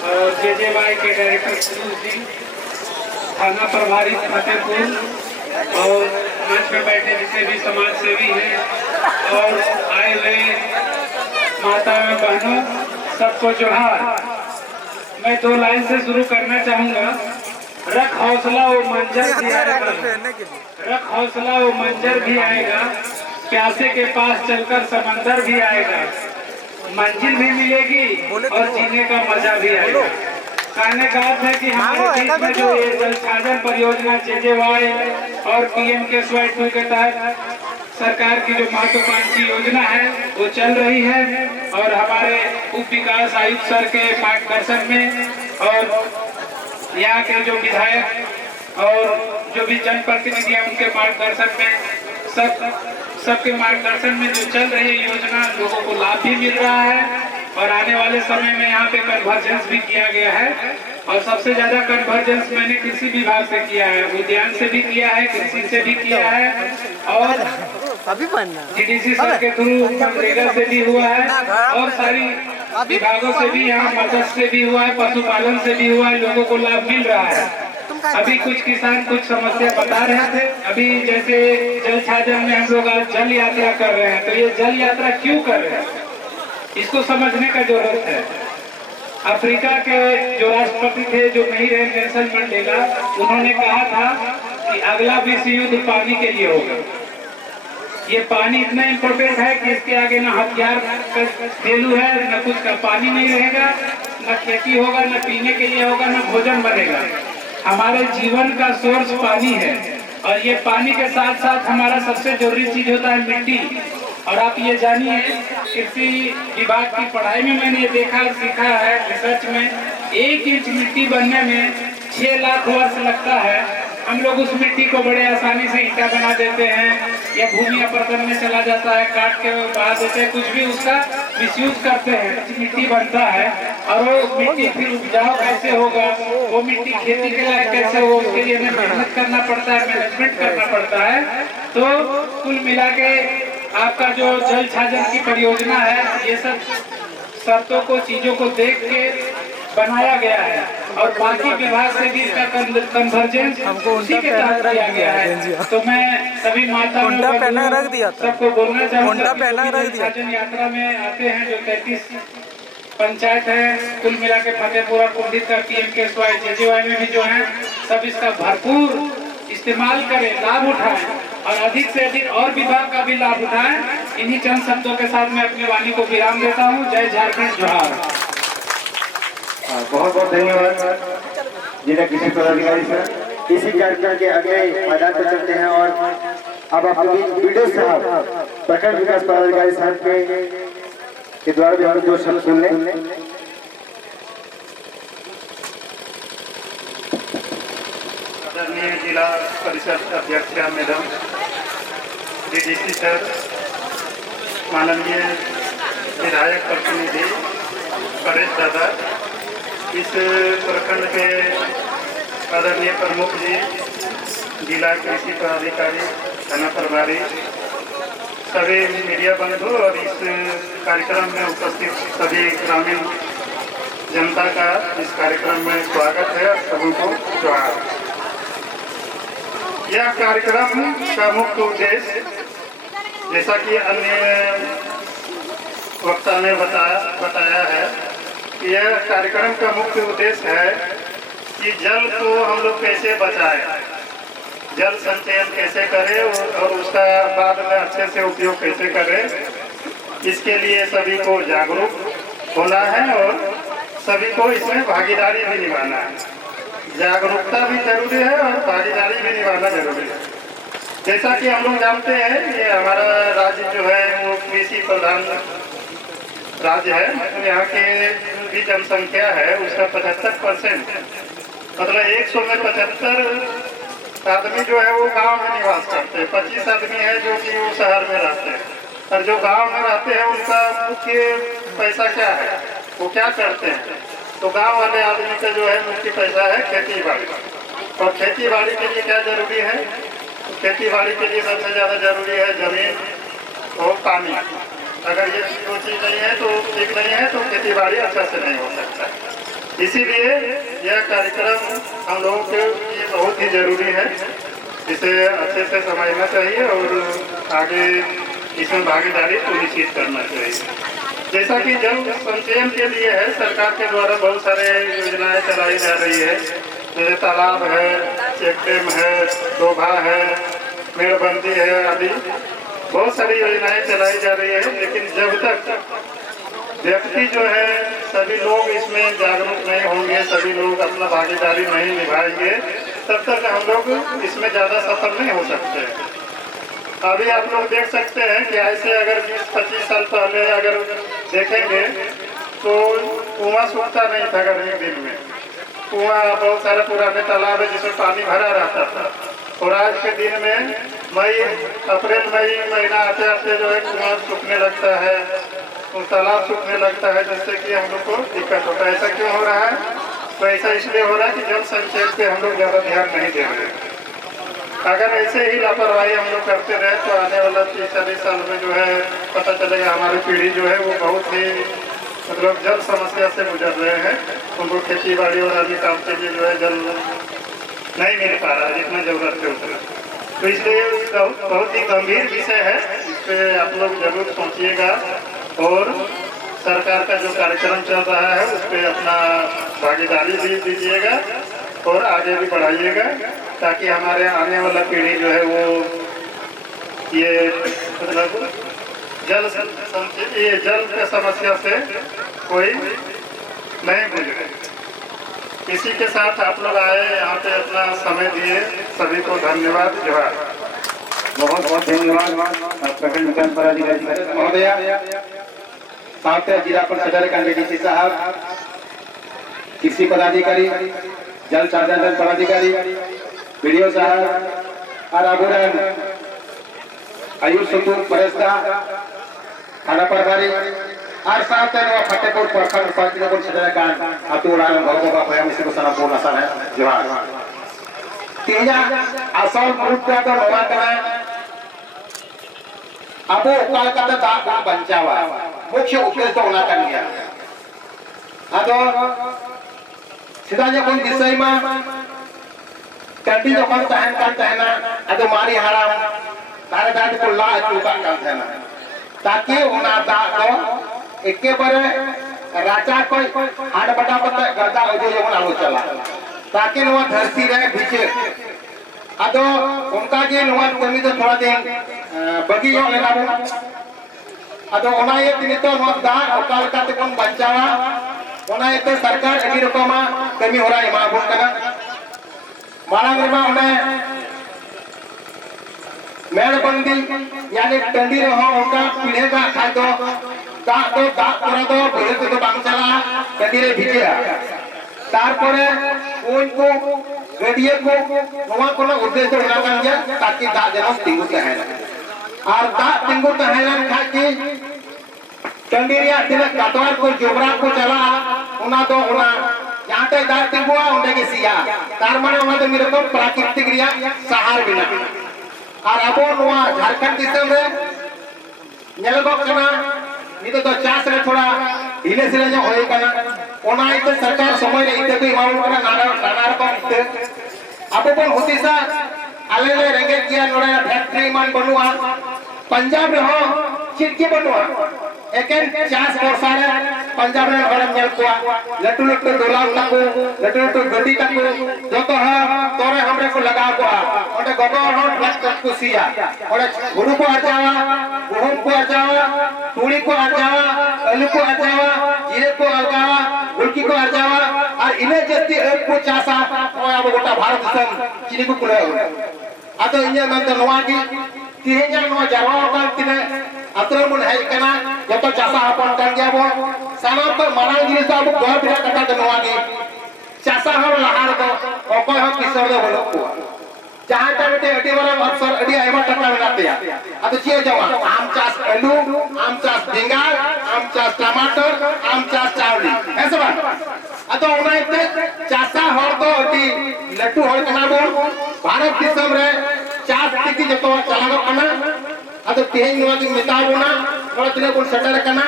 और JJY के डायरेक्टर जी, थाना प्रभारी फतेहपुर और मंच में बैठे जितने भी समाज सेवी हैं और आए हुए माता एवं बहनों, सबको जोहार। मैं 2 लाइन से शुरू करना चाहूँगा। रख हौसला वो मंजर भी आएगा, रख हौसला वो मंजर भी आएगा, प्यासे के पास चलकर समंदर भी आएगा, मंजिल भी मिलेगी और जीने का मजा भी आएगा। कहने का अर्थ है कि हमारे देश में जो ये जल छाजन परियोजना JJY और PM-KSY-2 के तहत सरकार की जो महत्वाकांक्षी योजना है वो चल रही है और हमारे उप विकास आयुक्त सर के मार्गदर्शन में और यहाँ के जो विधायक और जो भी जनप्रतिनिधि हैं उनके मार्गदर्शन में सबके मार्गदर्शन में जो चल रही योजना लोगों को लाभ भी मिल रहा है और आने वाले समय में यहाँ पे कन्वर्जेंस भी किया गया है और सबसे ज्यादा कन्वर्जेंस मैंने कृषि विभाग से किया है, उद्यान से भी किया है, कृषि से भी किया है और GDC सर के थ्रू मनरेगा से भी हुआ है और सारी विभागों से भी, यहाँ मत्स्य से भी हुआ है, पशुपालन से भी हुआ है, लोगों को लाभ मिल रहा है। अभी कुछ किसान कुछ समस्या बता रहे थे। अभी जैसे जल छाजन में हम लोग आज जल यात्रा कर रहे हैं, तो ये जल यात्रा क्यों कर रहे हैं इसको समझने का जरूरत है। अफ्रीका के जो राष्ट्रपति थे जो नहीं रहे, नेल्सन मंडेला, उन्होंने कहा था कि अगला विश्व युद्ध पानी के लिए होगा। ये पानी इतना इम्पोर्टेंट है कि इसके आगे ना हथियार का वैल्यू है, न कुछ का पानी नहीं रहेगा, न खेती होगा, न पीने के लिए होगा, न भोजन बनेगा। हमारे जीवन का सोर्स पानी है और ये पानी के साथ साथ हमारा सबसे जरूरी चीज होता है मिट्टी। और आप ये जानिए कृषि विभाग की पढ़ाई में मैंने ये देखा और सीखा है, रिसर्च में 1 इंच मिट्टी बनने में 6 लाख वर्ष लगता है हम लोग उस मिट्टी को बड़े आसानी से ईंटा बना देते हैं या भूमि अपरदन में चला जाता है, काट के बहा देते हैं, कुछ भी उसका मिसयूज करते हैं। मिट्टी बनता है और वो मिट्टी फिर उपजाऊ कैसे होगा, वो मिट्टी खेती के लायक कैसे हो, उसके लिए हमें मेहनत करना पड़ता है, मैनेजमेंट करना पड़ता है। तो कुल मिला के आपका जो जल छाजन की परियोजना है, ये सब शर्तों को, चीजों को देख के बनाया गया है और बाकी विभाग से भी इसका कन्वर्जेंस उसी के तहत किया गया है। तो मैं सभी माताओं सबको बोलना चाहूँगा, छाजन यात्रा में आते हैं जो 33 पंचायत है कुल मिला के फतेहपुर कुंडित का PMKSY JJY में भी जो है सब इसका भरपूर इस्तेमाल करें, लाभ उठाएं और अधिक से अधिक और विभाग का भी लाभ उठाएं। इन्हीं चंद शब्दों के साथ मैं अपनी वाणी को विराम देता हूं। जय झारखंड, जोहार। बहुत बहुत धन्यवाद जिला कृषि पदाधिकारी सर। इसी कार्यक्रम के अगले मैदान पर चलते हैं और अब आपके वीडियो साहब प्रखंड विकास पदाधिकारी साहब के द्वारा भी हम दो शब्द सुन लें। आदरणीय जिला परिषद अध्यक्ष मैडम, DDC सर, माननीय विधायक प्रतिनिधि परेश दादा, इस प्रखंड के आदरणीय प्रमुख जी, जिला कृषि पदाधिकारी, थाना प्रभारी, सभी मीडिया बंधु और इस कार्यक्रम में उपस्थित सभी ग्रामीण जनता का इस कार्यक्रम में स्वागत है। सभी को जोहार। यह कार्यक्रम का मुख्य उद्देश्य, जैसा कि अन्य वक्ता ने बताया है, यह कार्यक्रम का मुख्य उद्देश्य है कि जल को हम लोग कैसे बचाएं, जल संचयन कैसे करें और उसका बाद में अच्छे से उपयोग कैसे करें। इसके लिए सभी को जागरूक होना है और सभी को इसमें भागीदारी भी निभाना है। जागरूकता भी जरूरी है और भागीदारी भी निभाना जरूरी है। जैसा कि हम लोग जानते हैं, ये हमारा राज्य जो है वो कृषि प्रधान राज्य है। मतलब यहाँ की भी जनसंख्या है उसका 75%, मतलब 100 में 75 आदमी जो है वो गांव में निवास करते हैं। 25 आदमी है जो कि वो शहर में रहते हैं, और जो गांव में रहते हैं उनका मुख्य पैसा क्या है, वो क्या करते हैं। तो गांव वाले आदमी का जो है मुख्य पैसा है खेती बाड़ी, और खेती बाड़ी के लिए क्या जरूरी है, तो खेती बाड़ी के लिए सबसे ज़्यादा जरूरी है जमीन और पानी। अगर ये दो चीज़ नहीं है तो ठीक नहीं है, तो खेती बाड़ी अच्छा से नहीं हो सकता। इसीलिए यह कार्यक्रम हम लोगों के लिए बहुत ही जरूरी है, इसे अच्छे से समझना चाहिए और आगे इसमें भागीदारी सुनिश्चित करना चाहिए। जैसा कि जल संचयन के लिए है, सरकार के द्वारा बहुत सारे योजनाएं चलाई जा रही है, जैसे तालाब है, चेक डैम है, डोभा है, मेड़बंदी है आदि बहुत सारी योजनाएं चलाई जा रही है। लेकिन जब तक व्यक्ति जो है, सभी लोग इसमें जागरूक नहीं होंगे, सभी लोग अपना भागीदारी नहीं निभाएंगे, तब तक हम लोग इसमें ज़्यादा सफल नहीं हो सकते। अभी आप लोग देख सकते हैं कि ऐसे अगर 20-25 साल पहले अगर देखेंगे तो कुआं सूखता नहीं था गर्मी के दिन में। कुआं बहुत सारे पुराने तालाब है जिसमें पानी भरा रहता था, और आज के दिन में अप्रैल मई महीना आते आते जो है कुआं सूखने लगता है, तालाब सूखने लगता है, जिससे कि हम लोग को दिक्कत होता है। ऐसा क्यों हो रहा है? तो ऐसा इसलिए हो रहा है कि जल संचयन पे हम लोग ज़्यादा ध्यान नहीं दे रहे। अगर ऐसे ही लापरवाही हम लोग करते रहे तो आने वाला 30-40 साल में जो है पता चलेगा हमारी पीढ़ी जो है वो बहुत ही मतलब जल समस्या से गुजर रहे हैं। उनको खेती बाड़ी और आदि काम के लिए जो है जल नहीं मिल पा रहा है जितना जरूरत है उतना। तो इसलिए बहुत ही गंभीर विषय है, इस पर आप लोग जरूर सोचिएगा और सरकार का जो कार्यक्रम चल रहा है उस पर अपना भागीदारी भी दीजिएगा और आगे भी बढ़ाइएगा, ताकि हमारे आने वाला पीढ़ी जो है वो ये मतलब जल की समस्या से कोई नहीं गुजरे। इसी के साथ आप लोग आए यहाँ पे अपना समय दिए, सभी को धन्यवाद। जोहार। बहुत बहुत धन्यवाद प्रखंड विकास पदाधिकारी महोदया, साथ जिला परिषद DDC साहब, कृषि पदाधिकारी, जल संसाधन पदाधिकारी, वीडियो साहब और अबुरन आयुष सुतु परस्ता थाना प्रभारी और साथ में फतेहपुर प्रखंड पंचायत को सेटलकान अतु उड़ान गौरव का भया मिसे को सना पूर्ण आसान है जोहार तेजा असल मुद्दा तो नवा कना अब उकाल का दा बंचावा मुख्य उद्देश्य तो उना कर गया अतो सीधा जो कोई विषय में कंटी जो कौन तहन का तहना अतो मारी हराम तारे दाद को ला चुका का तहना ताकि उना दा को एके बारे राजा कोई हाड बटा बता गर्दा अजो जो आलो चला ताकि नवा धरती रहे भीचे अतो उनका के नवा कमी तो थोड़ा दिन बगी जो लेना अतो उना ये नितो नवा दा उकाल का ते कोन बचावा उना ये सरकार अडी रकमा कमी हो रहा है मा बोल कना मालांग रमा उन्हें मेड़बंदी यानी टंडी रहो उनका पीढ़े का खाए तो पूरा तो भेड़ तो बांग चला टंडी रे भिजे तारपरे उनको गडिये को नवा कोनो उद्देश्य उना कर गया ताकि दा जनो तिंगु तहन और दा तिंगु तहन खाके टंडी रिया तिना काटवार को जोबरा को चला उना तो उना यहाँ तक दा तिंगुआ उन्हें के सिया तार माने उना तो मेरे को प्राकृतिक रिया सहार बिना और अबो नवा झारखंड दिसम रे नेलगो कना नितो तो चास रे थोड़ा ढीले से जो होय कना ओना इते सरकार समय रे इते को इमाउंट कना नाना को इते अबो पण होतिसा आले ले रेंगे किया नोडा फैक्ट्री मान बनुआ पंजाब रे हो चिटकी बनुआ एकेन चास वर्षा रे पंजाब रे हरम नेल कोआ लटू लटू डोला ताको लटू लटू गड्डी ताको जतो है तोरे हमरे को लगा कोआ ओटे गगो हो प्लस कुसिया ओटे गुरु को अर्जावा गुहम को अर्जावा तुड़ी को अर्जावा आलू को अर्जावा जीरे को अर्जावा गुलकी को अर्जावा और इने जस्ती एक को चासा ओया गोटा भारत देशम चिनी को कुले अतो इने मन तो नवा की तिहेजा नवा जावा का तिने अतर मुन है कना जतो चासा अपन कर गया वो साना पर मारांग जिनिस अब घर बिरा कटा तो नवा की चासा हो लहार तो ओको हो किशोर दो बोलो को जहां तक अडी वाला अफसर अडी आयमा टका बनाते हैं अब चिए जवा आम चास आलू आम चास बेंगाल आम चास टमाटर आम चास चावली है सब अतो उना इते चासा हो तो अडी लट्टू हो कना बोल भारत देशम रे चास टिकी जतो चलागो कना अतो तेहेन नवा की मिताबुना नोतने को सेटल कना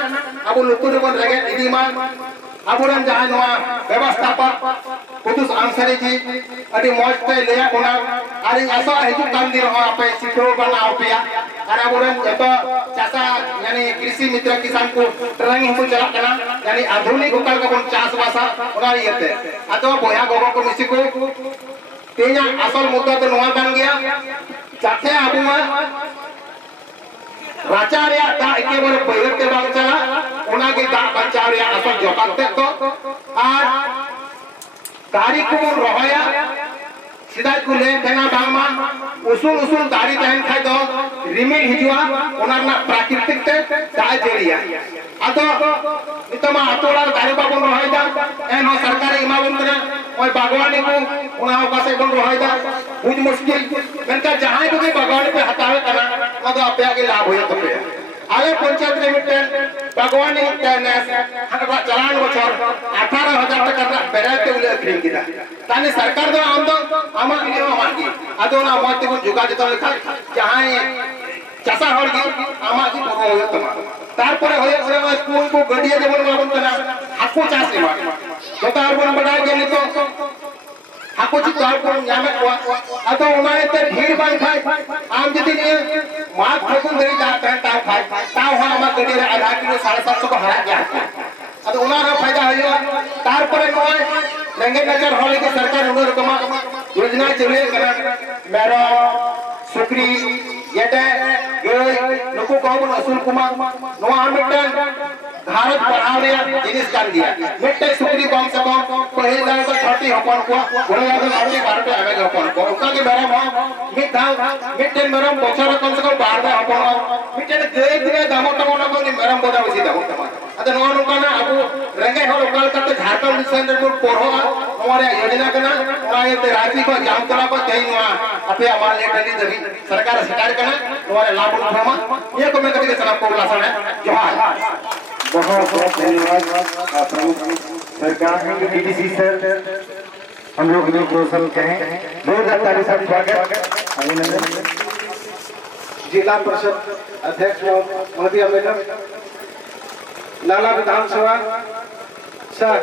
अब लुतुर बन रगे इदीमा अबुरन जहां नवा व्यवस्थापक पुदुस आंसरी जी अडी मौज पे लेया कोना अरे ऐसा हेतु काम दी रहो आपे सिखरो बना आपेया अरे अबुरन जतो चासा यानी कृषि मित्र किसान को ट्रेनिंग हो चला कना यानी आधुनिक उकल का कोन चास वासा ओना येते अतो बोया गोगो को मिसी को तेजा असल मुद्दा तो नवा बन गया चाथे अबुमा राचा रे दा एके बारे पहिर के बांग चला ओना के दा बचाव रे असल जोकाते तो और दारी को रोया सीधा को ले देना बांगमा उसूल उसूल दारी तहन खाय दो रिमिल हिजुआ ओना ना प्राकृतिक ते दाय जेरिया अतो नितमा अतोड़ा दारी बाबन रोय दा एनो सरकार इमावन करे ओय बागवानी को ओना पासे बन रोय दा बुझ मुश्किल मनका जहां को बागवानी पे हटावे करा मद अपया के लाभ होय तो पे आले पंचायत लिमिटेड बागवानी टेनेस हटा चलान बछर 18000 टका बेराते उले अखरिंग किदा ताने सरकार दो आम दो आमा नियो मागी अदोना मत को जुगा जतो लिखा जहां चासा होगी आमा की पूर्ण होय तमा तारपरे होय ओरे स्कूल को गडिया जेबन बाबन कना हाको चास लेवा जतो आबन बडा गेली तो हाको जी तार को यामे को अतो उनाए ते भीड़ बाई खाय आम जति ने मात फकुन धरी जात है ताव खाय ताव हो आमा गडी रे आधा किलो 750 को हरा गया अतो उनार फायदा होयो तारपरे नोय रंगे नगर होले की सरकार उनर कमा योजना चले करा मेरो सुकरी येटे गय नुको कहबन असूल कुमार नोआ मिटन भारत बढ़ाव रे जिनिस कर दिया मिटे सुकरी कम से कम पहले दाल का 30 हपन को बोले जातो आगे भारत आवे हपन को उका के मेरा म मिट दाल मिटे मेरा बछर कम से कम 12 हपन मिटे गय दिने दाम टमो को मेरा बोदा बसी दाम अत नो नुका ना अब रंगे हो लोकल का झारखंड मिशन रे पोरो हमारे योजना कना काय ते रात्रि को जाम तला को कहीं वहां अपे अमाल ले टली दभी सरकार सरकार कना हमारे लाभ उठामा ये को मैं कभी के सलाम को लासन है जोहार। बहुत बहुत धन्यवाद प्रमुख सरकार के डीडीसी सर हम लोग को सब कहें बहुत ताली सब स्वागत अभिनंदन। जिला परिषद अध्यक्ष महोदय मैडम, नाला विधानसभा सह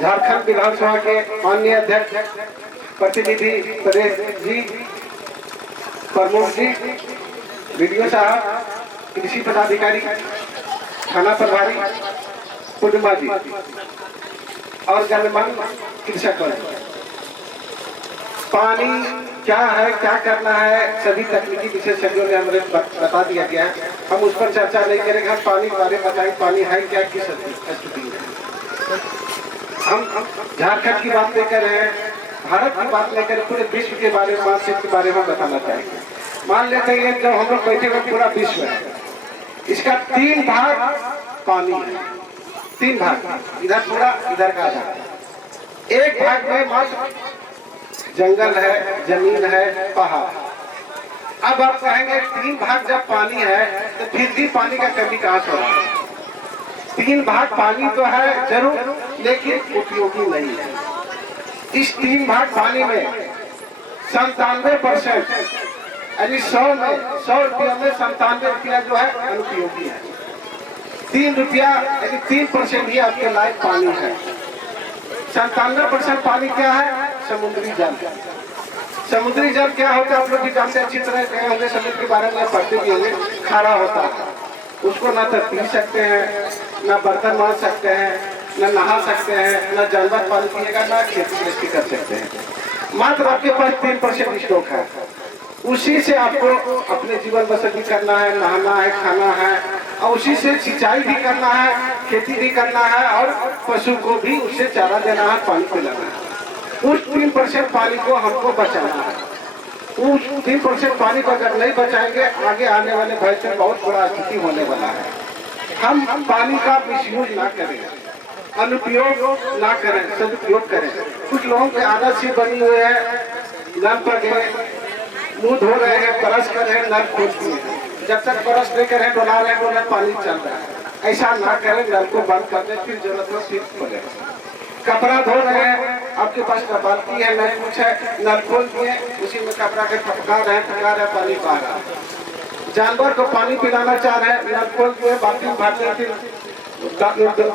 झारखंड विधानसभा के माननीय अध्यक्ष प्रतिनिधि प्रदेश जी, प्रमुख जी, वीडियो साहब, कृषि पदाधिकारी, थाना प्रभारी पूर्णिमा जी और गणमान्य कृषक वर्ग। पानी क्या है, क्या करना है, सभी तकनीकी विशेषज्ञों ने हमें बता दिया गया है। हम उस पर चर्चा नहीं करेंगे। हम पानी के बारे में बताएं, पानी है क्या, किस स्थिति में। हम झारखंड की बात नहीं कर रहे हैं, भारत की बात नहीं करें, पूरे विश्व के बारे में, मानसिक के बारे में बताना चाहेंगे। मान लेते हैं जब हम लोग बैठे हुए पूरा विश्व है, इसका 3 भाग पानी है, 3 भाग, इधर पूरा, इधर का भाग। एक भाग में मात्र जंगल है, जमीन है, पहाड़। अब आप कहेंगे 3 भाग जब पानी है तो फिर भी पानी का कमी कहाँ से हो रहा है? 3 भाग पानी तो है जरूर, लेकिन उपयोगी नहीं है। इस 3 भाग पानी में 97% यानी 100 रुपया में 97 रुपया जो है अनुपयोगी है। 3 रुपया यानी 3% ही आपके लायक पानी है। 97% पानी क्या है? समुद्री जल। समुद्री जल क्या होता है आप लोग भी जानते हैं, अच्छी तरह गए होंगे, समुद्र के बारे में पढ़ते भी होंगे। खारा होता है, उसको ना तो पी सकते हैं, ना बर्तन मार सकते हैं, ना नहा सकते हैं, ना जानवर पानी पिएगा, ना खेती गृहस्थी कर सकते हैं। मात्र आपके पास 3% स्टॉक है, उसी से आपको अपने जीवन बसर भी करना है, नहाना है, खाना है, और उसी से सिंचाई भी करना है, खेती भी करना है, और पशु को भी उससे चारा देना है, पानी पिलाना है। उस 3% पानी को हमको बचाना है। उस 3% पानी को अगर नहीं बचाएंगे, आगे आने वाले भविष्य में बहुत बड़ा स्थिति होने वाला है। हम पानी का मिसयूज ना करें, अनुपयोग ना करें, सदुपयोग करें। कुछ लोगों की आदत सी बनी हुई है, नल पर गए, मुंह धो रहे हैं, ब्रश कर रहे हैं, नल खोल दिए, जब तक ब्रश नहीं कर रहे हैं, डोला रहे हैं, पानी चल रहा है। ऐसा ना करें, नल को बंद कर दें, फिर जरूरत हो फिर खोलें। कपड़ा धो रहे हैं, आपके पास बाल्टी है, नल कुछ है, नल खोल दिए, उसी में कपड़ा के टपका रहे हैं, पानी बह रहा है। जानवर को पानी पिलाना चाह रहे हैं, नल खोल दिए, बाल्टी में भरते हैं, फिर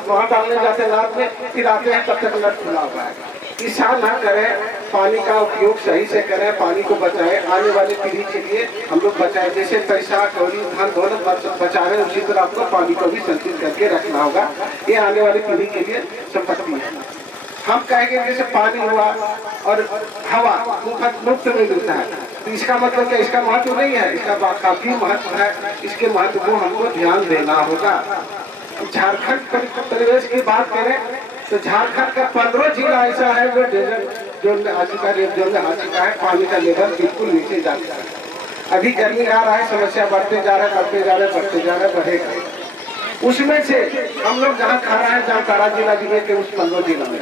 वहाँ डालने जाते हैं नाद में, फिर आते हैं, तब तक नल खुला हुआ है। ऐसा ना करें, पानी का उपयोग सही से करें, पानी को बचाएं, आने वाली पीढ़ी के लिए हम लोग बचाएं। जैसे पैसा, कौड़ी, धन दौलत बचा रहे हैं, उसी तरह आपको पानी को भी संचित करके रखना होगा। ये आने वाली पीढ़ी के लिए संपत्ति है। हम कहेंगे जैसे पानी हुआ और हवा मुफ्त में मिलता है, तो इसका मतलब क्या? इसका महत्व नहीं है, इसका काफी महत्व है। इसके महत्व को हमको ध्यान देना होगा। झारखंड परिवेश की बात करें तो झारखंड का 15 जिला ऐसा है जो डेजर्ट जोन में आ चुका है, रेड जोन में आ चुका है। पानी का लेवल बिल्कुल नीचे जा चुका है। अभी गर्मी आ रहा है, समस्या बढ़ते जा रहा है, बढ़ते जा रहा है, बढ़ेगा। उसमें से हम लोग जहाँ खा रहे हैं, जामताड़ा जिला जिले के उस 15 जिला में,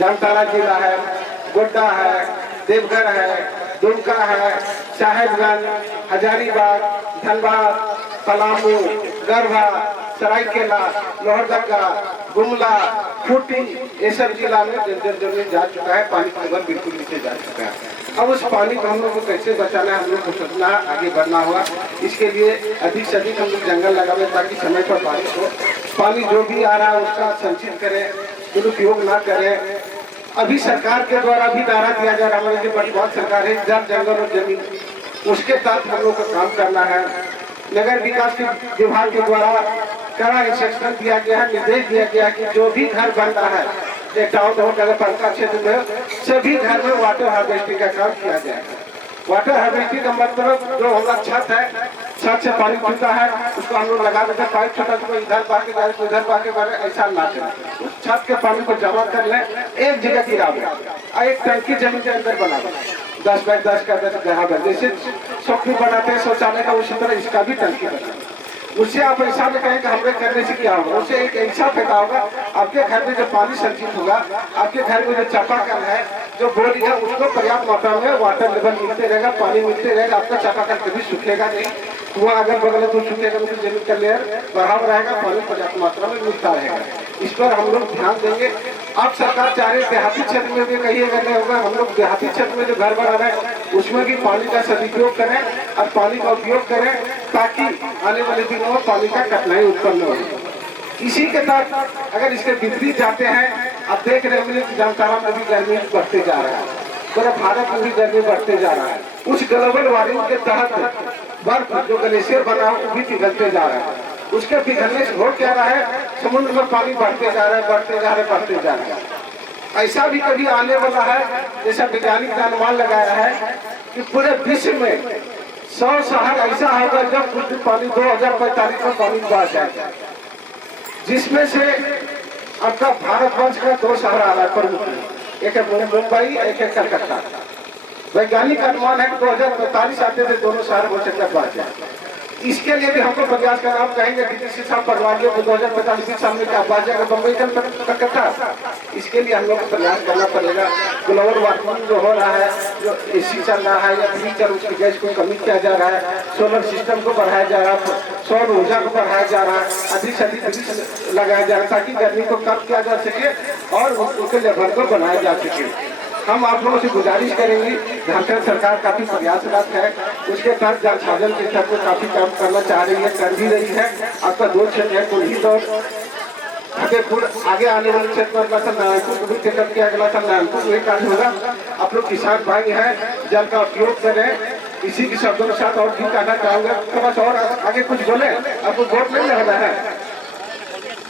जामताड़ा जिला है, गोड्डा है, देवघर है, दुमका है, साहेबगंज, हजारीबाग, धनबाद, पलामू, गरबा, सरायकेला, लोहरदगा, गुमला, खूंटी, ये सब जिला में जमीन जा चुका है। पानी का लेवल बिल्कुल नीचे जा चुका है। अब उस पानी को हम लोग को कैसे बचाना है, हम लोग को सोचना है, आगे बढ़ना हुआ। इसके लिए अधिक से अधिक हम लोग जंगल लगावे ताकि समय पर बारिश हो। पानी जो भी आ रहा है उसका संचित करें, दुरुपयोग ना करें। अभी सरकार के द्वारा भी नारा दिया जा रहा है, हमारी जो बहुत सरकार है, जल, जंगल और जमीन, उसके तहत हम लोग को काम करना है। नगर विकास विभाग के द्वारा कड़ा इंस्ट्रक्शन दिया गया है, निर्देश दिया गया कि जो भी घर बन रहा है टाउन हो, नगर पालिका क्षेत्र में, सभी घर में वाटर हार्वेस्टिंग का काम किया जाएगा। वाटर हार्वेस्टिंग का मतलब जो हमारा छत है, छत से पानी छूटा है, उसको हम लोग लगा देते हैं, पाइप छोटा छोटा, इधर पाके जाए तो इधर पाके जाए, ऐसा ना करें। उस छत के पानी को जमा कर लें, एक जगह गिरा दें और एक टंकी जमीन के अंदर बना दें, 10 बाय 10 का 10 जहाँ जैसे शौकी बनाते हैं शौचालय का, उसी तरह इसका भी टंकी बना। उससे आप ऐसा में कहें कि हमें करने से क्या होगा, उससे एक ऐसा फायदा होगा, आपके घर में जो पानी संचित होगा, आपके घर में जो चापाकल है, जो बोरिंग है, उसको पर्याप्त मात्रा में वाटर लेवल मिलते रहेगा, पानी मिलते रहेगा, आपका चापाकल कभी सूखेगा नहीं, कुआं अगल बगल तो सूखेगा नहीं, जमीन का लेयर बढ़ाव रहेगा, पानी पर्याप्त मात्रा में मिलता रहेगा। इस पर हम लोग ध्यान देंगे। अब सरकार चाह रही है देहाती क्षेत्र में भी कहीं अगर नहीं होगा, हम लोग देहाती क्षेत्र में जो घर बना रहे हैं उसमें भी पानी का सदुपयोग करें और पानी का उपयोग करें, ताकि आने वाले दिनों में पानी का कठिनाई उत्पन्न हो। इसी के तहत अगर इसके विपरीत जाते हैं, अब देख रहे होंगे कि जामताड़ा में भी गर्मी बढ़ते जा रहा है, पूरा भारत में भी गर्मी बढ़ते जा रहा है। उस ग्लोबल वार्मिंग के तहत बर्फ जो ग्लेशियर बना वो भी पिघलते जा रहा है, उसके पिघलने से हो क्या रहा है, समुद्र में पानी बढ़ते जा रहा है, बढ़ते जा रहा है, बढ़ते जा रहा है। ऐसा भी कभी आने वाला है, जैसा वैज्ञानिक का अनुमान लगाया है कि पूरे विश्व में 100 शहर ऐसा होगा जब कुछ पानी 2045 में पानी बढ़ जाएगा, जिसमें से आपका भारतवर्ष का 2 शहर आ रहा है प्रमुख, एक है मुंबई, एक है कलकत्ता। वैज्ञानिक अनुमान है कि 2045 आते थे दोनों शहर हो सकता बढ़ जाए। इसके लिए भी हमको प्रयास करना, हम कहेंगे डीटीसी साहब पटवारियों को 2045 साल में क्या बढ़ जाएगा बम्बई कलकत्ता, इसके लिए हम लोग को प्रयास करना पड़ेगा। ग्लोबल वार्मिंग जो हो रहा है, जो एसी चल रहा है या फ्रीजर, उसकी गैस को कमी किया जा रहा है, सोलर सिस्टम को बढ़ाया जा रहा है, सौर ऊर्जा को बढ़ाया जा रहा है, अधिक से अधिक वृक्ष लगाया जा रहा है ताकि गर्मी को कम किया जा सके और उसके लेवल को बनाया जा सके। हम आप लोगों से गुजारिश करेंगे, झारखंड सरकार काफी प्रयासरत है, उसके तहत जल साधन के स्तर पर काफी काम करना चाह रही है, कर भी रही है। आपका 2 क्षेत्र है, कुल्ही और फतेहपुर, आगे आने वाले क्षेत्र में नारायणपुर को भी टिकट किया गया था, नारायणपुर में कार्य होगा। आप लोग किसान भाई हैं, जल का उपयोग करें। इसी के शब्दों के साथ और भी कहना चाहूंगा, थोड़ा और आगे कुछ बोले, आपको वोट नहीं लेना है।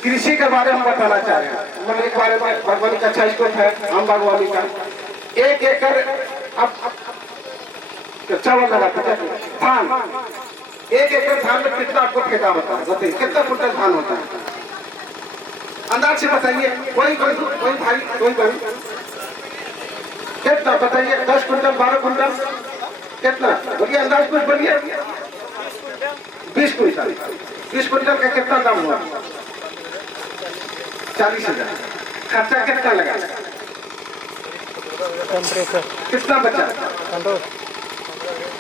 कृषि के बारे में बताना चाह रहे हैं, मतलब एक बारे में बागवानी का अच्छा स्कोप है, आम बागवानी का 1 एकड़ अब चावल लगाते हैं, धान 1 एकड़ धान में कितना आपको फायदा होता है, बताइए कितना कुंटल धान होता है, अंदाज से बताइए। कोई भाई कोई कितना बताइए, 10 कुंटल 12 कुंटल कितना बोलिए, अंदाज कुछ बोलिए। 20 कुंटल, 20 कुंटल का कितना दाम हुआ, 40,000। खर्चा कितना लगा, कितना बचा,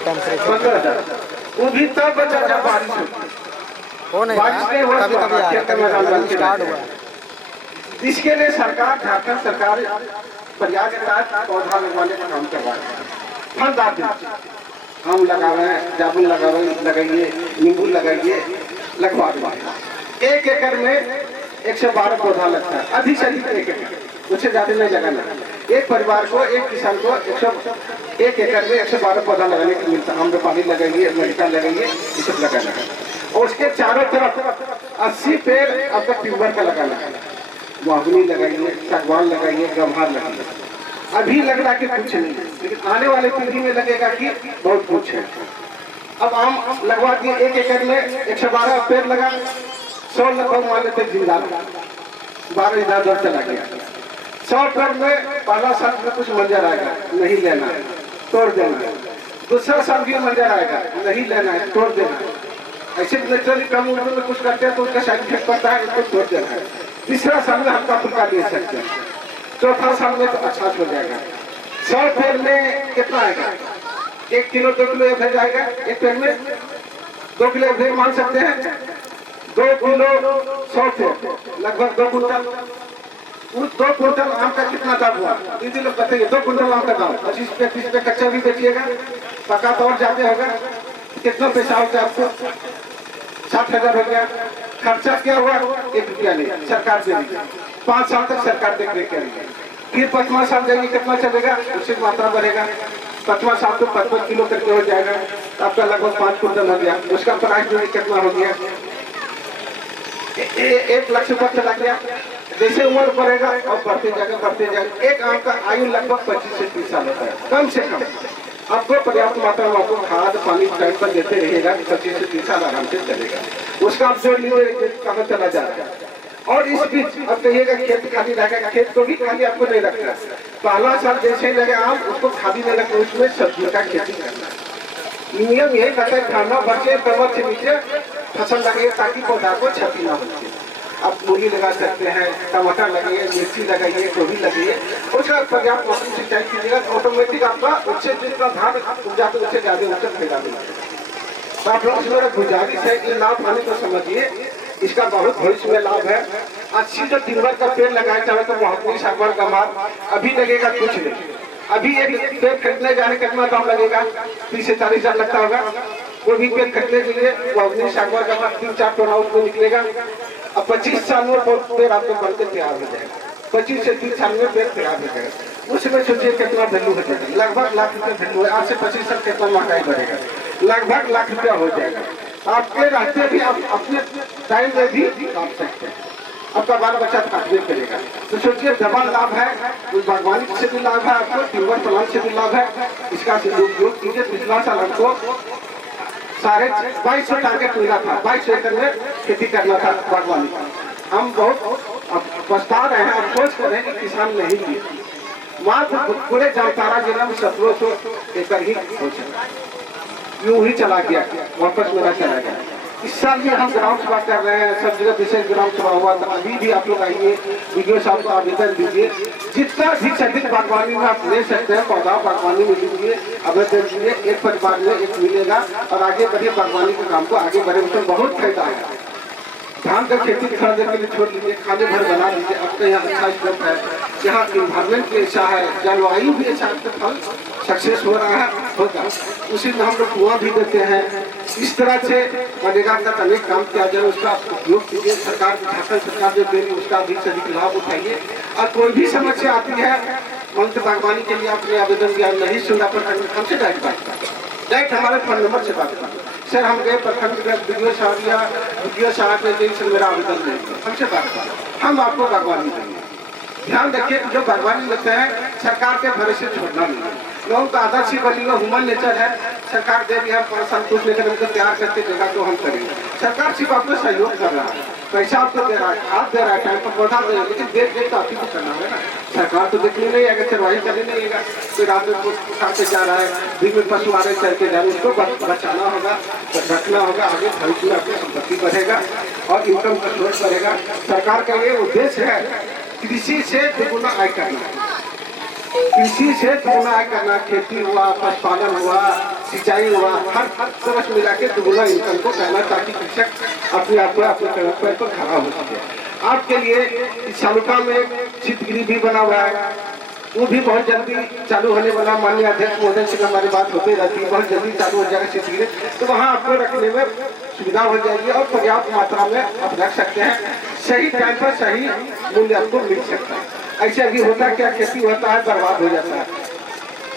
15,000। वो भी तब बचा जब बारिश हो नहीं, बारिश नहीं हुआ, स्टार्ट हुआ। इसके लिए सरकार, झारखंड सरकार प्रयास के तहत पौधा लगवाने का काम करवा रही है। फल आम लगा रहे हैं, जामुन लगाइए, नींबू लगाइए, लगवा रहे हैं। 1 एकड़ में 112 पौधा लगता है, अधिक से अधिक 1 एकड़, उससे ज्यादा नहीं लगाना। एक परिवार को, एक किसान को 1 एकड़ में 112 पौधा लगाने को मिलता है। आम्रपाली लगाइए, अमेरिका लगाइए, ये सब लगाना है। और उसके चारों तरफ 80 पेड़ अब तक ट्यूबर का लगाना है, महोगनी लगाइए, सागवान लगाइए, गम्हार लगाइए। अभी लग रहा कि कुछ नहीं, लेकिन आने वाले पीढ़ी में लगेगा कि बहुत कुछ है। अब आम लगवा दिए, 1 एकड़ में 112 पेड़ लगा, 100 लगभग मान लेते जिंदा, 12 इधर उधर चला गया। 100 पेड़ में पहला साल में कुछ मंजर आएगा, नहीं लेना है, तोड़ देना है। दूसरा साल भी मंजर आएगा, नहीं लेना है, तोड़ देना है। ऐसे नेचुरली कम उम्र में कुछ करते हैं तो उसका साइड इफेक्ट पड़ता है, इसको तोड़ देना है। तीसरा साल में हल्का फुल्का ले सकते हैं, चौथा साल में तो अच्छा हो जाएगा। 100 पेड़ में कितना आएगा, 1 किलो 2 किलो एवरेज आएगा। एक पेड़ में 2 किलो एवरेज मान सकते हैं, 2 किलो 100 पेड़ लगभग 2 कुंटल। उस 2 कुंटल आम का कितना दाम हुआ, दीदी लोग बताइए। 2 कुंटल आम का दाम 25 रुपये 30 रुपये, कच्चा भी बेचिएगा, पका तो और ज्यादा होगा। कितना पैसा होता है आपको, 60,000 हो गया। खर्चा क्या हुआ, 1 रुपया नहीं, सरकार दे रही है। 5 साल तक सरकार देख रेख करेगी। फिर 5वां साल जाएंगे, कितना चलेगा, उससे मात्रा बढ़ेगा। 5वां साल तो 55 किलो करके हो जाएगा, आपका लगभग 5 कुंटल हो गया। उसका प्राइस जो कितना हो गया, 1 लाख से ऊपर चला गया। जैसे उम्र बढ़ेगा और बढ़ते जाएगा। एक आम का आयु लगभग 25 से 30 साल होता है, कम से कम। आपको पर्याप्त मात्रा में आपको खाद पानी टाइम पर देते रहेगा, 25 से 30 साल आराम से चलेगा। उसका आप जो लिए कहाँ चला जा रहा है। और इस बीच अब कहिएगा खेत खाली रहेगा, खेत को भी खाली आपको नहीं रखना। पहला साल जैसे ही लगे आम, उसको खाली नहीं रखना, उसमें सब्जियों का खेती करना। नियम यही कहता है, खाना बचे कमर से नीचे फसल लगे ताकि पौधा को क्षति न हो। आप मूली लगा सकते हैं, टमाटर लगाइए, मिर्ची लगाइए, गोभी लगाइए, उसका पर्याप्त मात्रा में सिंचाई कीजिएगा तो ऑटोमेटिक आपका उससे जितना धान उपजा तो उससे ज्यादा उसका फायदा मिलेगा। तो आप लोगों से मेरा गुजारिश है कि लाभ पाने को समझिए, इसका बहुत भविष्य में लाभ है। अच्छी जो तिलवर का पेड़ लगाया चाहे तो महत्वपूर्ण सागवान का माल अभी लगेगा कुछ नहीं। अभी एक पेड़ खरीदने जाने कितना दाम लगेगा? 30 से 40 हजार लगता होगा। कोई भी पेड़ खरीदने के लिए महत्वपूर्ण सागवान का माल 3-4 टोना उसको निकलेगा। अब 25 साल में पेड़ आपको बनकर तैयार हो जाएगा। 25 से 30 साल में पेड़ तैयार हो जाएगा। उसमें सोचिए कितना वैल्यू हो जाएगा। लगभग लाख रुपये वैल्यू है। आज से 25 साल कितना महंगाई बढ़ेगा, लगभग लाख रुपया हो जाएगा। आपके रहते भी आप अपने टाइम में भी काट सकते हैं, आपका बाल बच्चा काटने करेगा। तो सोचिए डबल लाभ है, बागवानी से भी लाभ है, आपको टिम्बर प्लांट से भी लाभ है। इसका उपयोग कीजिए। पिछला साल हमको 2250 टारगेट मिला था, 22 एकड़ में खेती करना था बागवानी। हम बहुत पछता रहे हैं, अफसोस कर रहे हैं कि किसान नहीं किए। मात्र पूरे जामताड़ा जिला में 1700 एकड़ ही हो चला, यूं ही चला गया, वापस मेरा चला गया। इस साल भी हम ग्राम सभा कर रहे हैं, सब जगह विशेष ग्राम सभा हुआ था। अभी भी आप लोग आइए, वीडियो साहब को आवेदन दीजिए, जितना भी अधिक बागवानी में आप ले सकते हैं पौधा बागवानी में दीजिए, आवेदन दीजिए। एक परिवार में एक मिलेगा और आगे बढ़िए, बागवानी के काम को आगे बढ़े, उसमें बहुत फायदा है। धान का खेती खरीदने के लिए छोड़ लीजिए, खाने भर बना लीजिए। आपके यहाँ अच्छा स्कोप है, यहाँ इन्वायरमेंट भी अच्छा है, जलवायु भी अच्छा है, फल सक्सेस हो रहा है, होगा। उसी में हम लोग कुआं भी देते हैं। इस तरह से मनरेगा का अनेक काम किया जाए, उसका उपयोग कीजिए। सरकार झारखंड सरकार जो दे रही है उसका भी सभी लाभ उठाइए। और कोई भी समस्या आती है मंत्र बागवानी के लिए आपने आवेदन दिया नहीं सुना पर हमसे डायरेक्ट बात करें, डायरेक्ट हमारे फोन नंबर से बात करें। सर हम गए प्रखंड वीडियो साहब ने सर मेरा आवेदन नहीं, हमसे बात करें, हम आपको बागवानी देंगे। ध्यान रखिए जो बागवानी लेते हैं सरकार के भरोसे छोड़ना नहीं। लोगों का आदर्श ही बनी ह्यूमन नेचर है। सरकार दे भी हम 5 साल कुछ लेकर हमको तैयार करके देगा तो हम करेंगे। सरकार सिर्फ आपको सहयोग कर रहा है, पैसा आपको दे रहा है, खाद दे रहा है, टाइम पर पौधा दे रहा है, लेकिन देख देख तो आप ही को करना है ना। सरकार तो देखने नहीं आएगा, चरवाही करने नहीं आएगा। कोई रात में खाते जा रहा है, दिन में पशु आ रहे चल के जा रहे, उसको बचाना होगा, रखना होगा। आगे भविष्य में आपकी संपत्ति बढ़ेगा और इनकम का सोर्स बढ़ेगा। सरकार का ये उद्देश्य है कृषि से दुगुना आय करना, कृषि से दुगुना आय करना। खेती हुआ, पशुपालन हुआ, सिंचाई हुआ, हर तरह से मिला के दुगुना इनकम को करना, ताकि कृषक अपने आप को अपने पैर पर खड़ा हो सके। आपके लिए सालुका में शीतगृह भी बना हुआ है, वो भी बहुत जल्दी चालू होने वाला। माननीय अध्यक्ष महोदय से हमारी बात होती रहती है, बहुत जल्दी चालू हो जाएगा शीतगृह, तो वहाँ आपको रखने में सुविधा हो जाएगी और पर्याप्त मात्रा में आप रख सकते हैं। सही टाइम पर सही मूल्य आपको मिल सकता है। ऐसे अभी होता क्या, खेती होता है बर्बाद हो जाता है।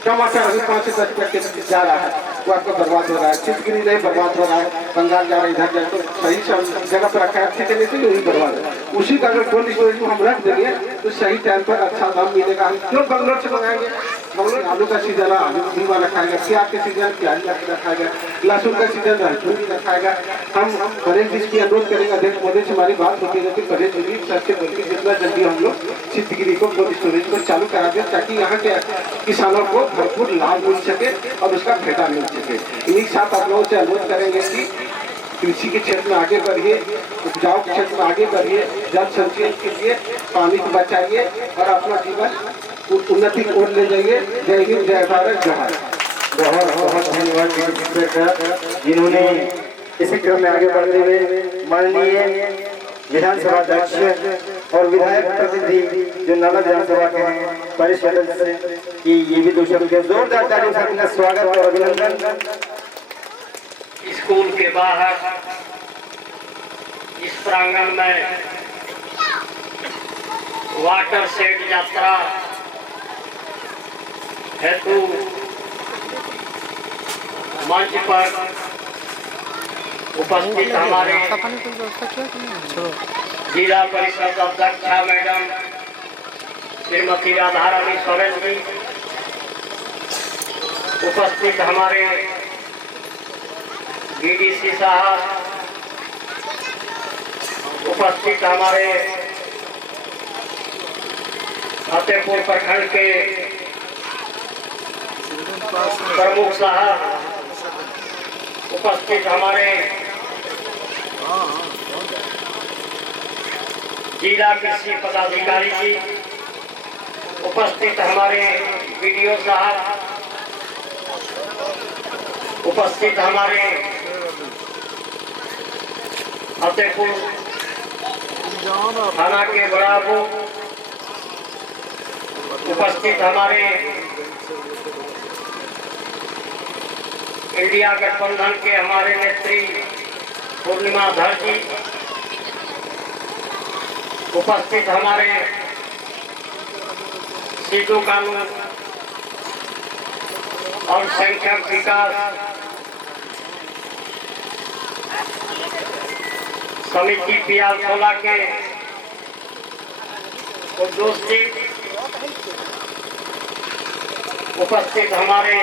टमाटर अभी 5 से 10 रुपये जा रहा है, वो आपका बर्बाद हो रहा है। शीतगृह नहीं बर्बाद हो रहा है, बंगाल जा रहा है, इधर जाए तो सही से जगह पर रखा है, ठीक है, नहीं वही बर्बाद है। उसी का अगर कोल्ड स्टोरेज में हम रख देंगे तो सही टाइम पर अच्छा दाम मिलेगा। हम क्यों बंगलोर से मंगाएंगे? बंगलोर आलू का सीजन है, आलू भी वाला खाएगा, प्याज के सीजन प्याज का खाएगा, लहसुन का सीजन लहसुन भी खाएगा। हम परेश जी की अनुरोध करेंगे, अध्यक्ष मोदी से हमारी बात होती है कि परेश जी सबसे बोलती जितना जल्दी हम लोग शीतगृह को कोल्ड स्टोरेज को चालू करा दें, ताकि यहाँ के किसानों को भरपूर लाभ मिल सके और उसका फायदा मिल सके। इन्हीं साथ आप लोगों से अनुरोध करेंगे कि कृषि के क्षेत्र में आगे बढ़िए, उपजाऊ के क्षेत्र में आगे बढ़िए, जल संचयन के लिए पानी को बचाइए और अपना जीवन उन्नति की ओर ले जाइए। जय हिंद, जय भारत, जोहार। बहुत बहुत धन्यवाद जिन्होंने इसी क्रम में आगे बढ़ते हुए माननीय विधानसभा अध्यक्ष और विधायक प्रतिनिधि जो नाला विधानसभा के हैं परिषद सदस्य की ये भी 2 शब्द के जोरदार तालियों से अपना स्वागत और अभिनंदन। स्कूल के बाहर इस प्रांगण में वाटर शेड यात्रा हेतु मंच पर उपस्थित हमारे जिला परिषद अध्यक्ष मैडम श्रीमती राधा रानी सोरेन जी, उपस्थित हमारे बीडीसी साहब, उपस्थित हमारे फतेहपुर प्रखंड के प्रमुख साहब, उपस्थित हमारे जिला कृषि पदाधिकारी जी, उपस्थित हमारे वीडियो साहब, उपस्थित हमारे फतेहपुर थाना के बड़ाबू, उपस्थित हमारे इंडिया गठबंधन के हमारे नेत्री पूर्णिमा धर जी, उपस्थित हमारे सीधू कानून और संख्यक विकास समिति पियालखोला के उद्योष जी, उपस्थित हमारे